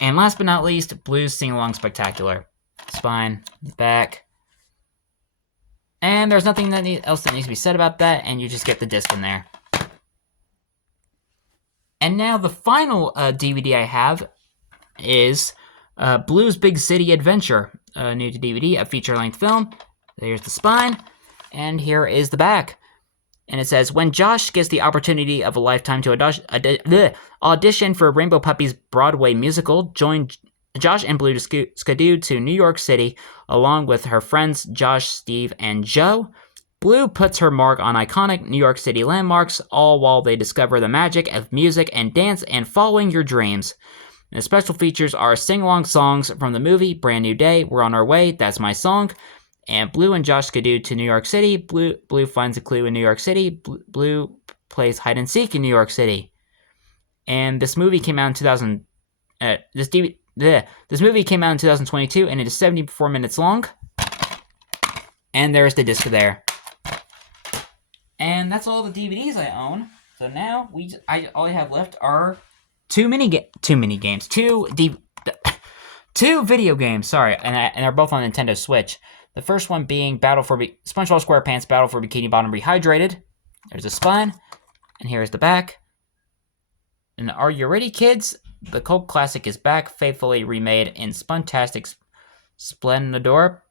And last but not least, Blue's Sing Along Spectacular. Spine, back. And there's nothing else that needs to be said about that, and you just get the disc in there. And now the final DVD I have is Blue's Big City Adventure, new to DVD, a feature-length film. Here's the spine, and here is the back. And it says, when Josh gets the opportunity of a lifetime to audition for Rainbow Puppy's Broadway musical, join Josh and Blue to skidoo to New York City, along with her friends Josh, Steve, and Joe. Blue puts her mark on iconic New York City landmarks, all while they discover the magic of music and dance and following your dreams. And the special features are sing-along songs from the movie Brand New Day, We're on Our Way, That's My Song, and Blue and Josh skidoo to New York City. Blue finds a clue in New York City. Blue plays hide and seek in New York City. And this movie came out in 2000. This movie came out in 2022, and it is 74 minutes long. And there's the disc there. And that's all the DVDs I own. So now all I have left are two video games. Sorry, and they're both on Nintendo Switch. The first one being SpongeBob SquarePants Battle for Bikini Bottom Rehydrated. There's a spine, and here's the back. And are you ready, kids? The cult classic is back, faithfully remade in Spuntastic Splendor.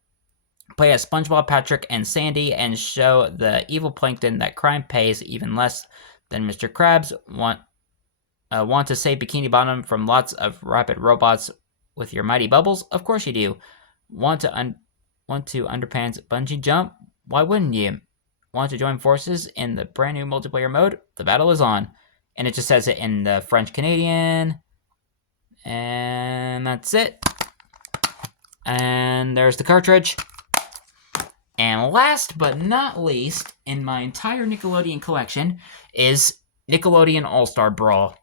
Play as SpongeBob, Patrick, and Sandy, and show the evil plankton that crime pays even less than Mr. Krabs. Want to save Bikini Bottom from lots of rapid robots with your mighty bubbles? Of course you do. Want to underpants bungee jump? Why wouldn't you? Want to join forces in the brand new multiplayer mode? The battle is on. And it just says it in the French-Canadian. And that's it. And there's the cartridge. And last but not least, in my entire Nickelodeon collection, is Nickelodeon All-Star Brawl.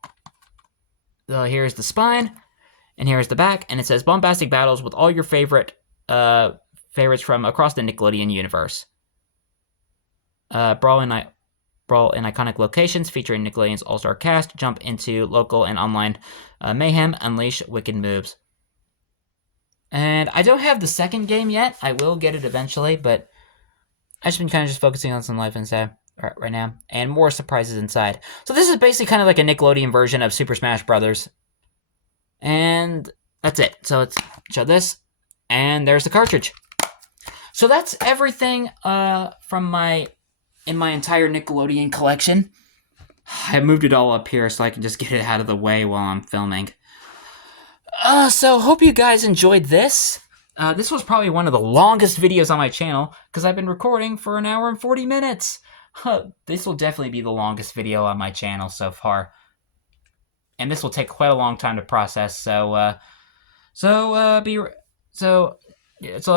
So here's the spine, and here's the back, and it says bombastic battles with all your favorites from across the Nickelodeon universe. brawl in iconic locations featuring Nickelodeon's all-star cast, jump into local and online mayhem, unleash wicked moves. And I don't have the second game yet. I will get it eventually, but I've just been kind of just focusing on some life inside right now, and more surprises inside. So this is basically kind of like a Nickelodeon version of Super Smash Brothers. And that's it. So let's show this, and there's the cartridge. So that's everything from my entire Nickelodeon collection. I moved it all up here so I can just get it out of the way while I'm filming. So hope you guys enjoyed this. This was probably one of the longest videos on my channel because I've been recording for 1 hour and 40 minutes. This will definitely be the longest video on my channel so far. And this will take quite a long time to process, so I'll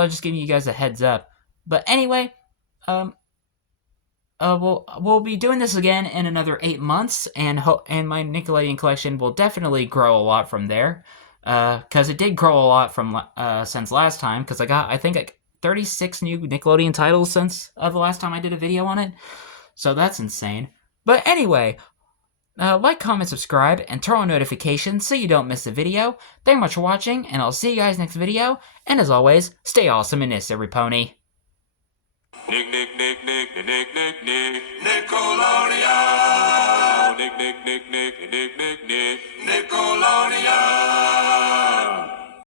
just give you guys a heads up. But anyway, we'll be doing this again in another 8 months, and my Nickelodeon collection will definitely grow a lot from there. Because it did grow a lot from since last time, because I think like 36 new Nickelodeon titles since the last time I did a video on it. So that's insane. But anyway, like, comment, subscribe, and turn on notifications so you don't miss a video. Thank you much for watching, and I'll see you guys next video. And as always, stay awesome and this every pony. Nick, Nickelodeon. Nick, Nickelodeon.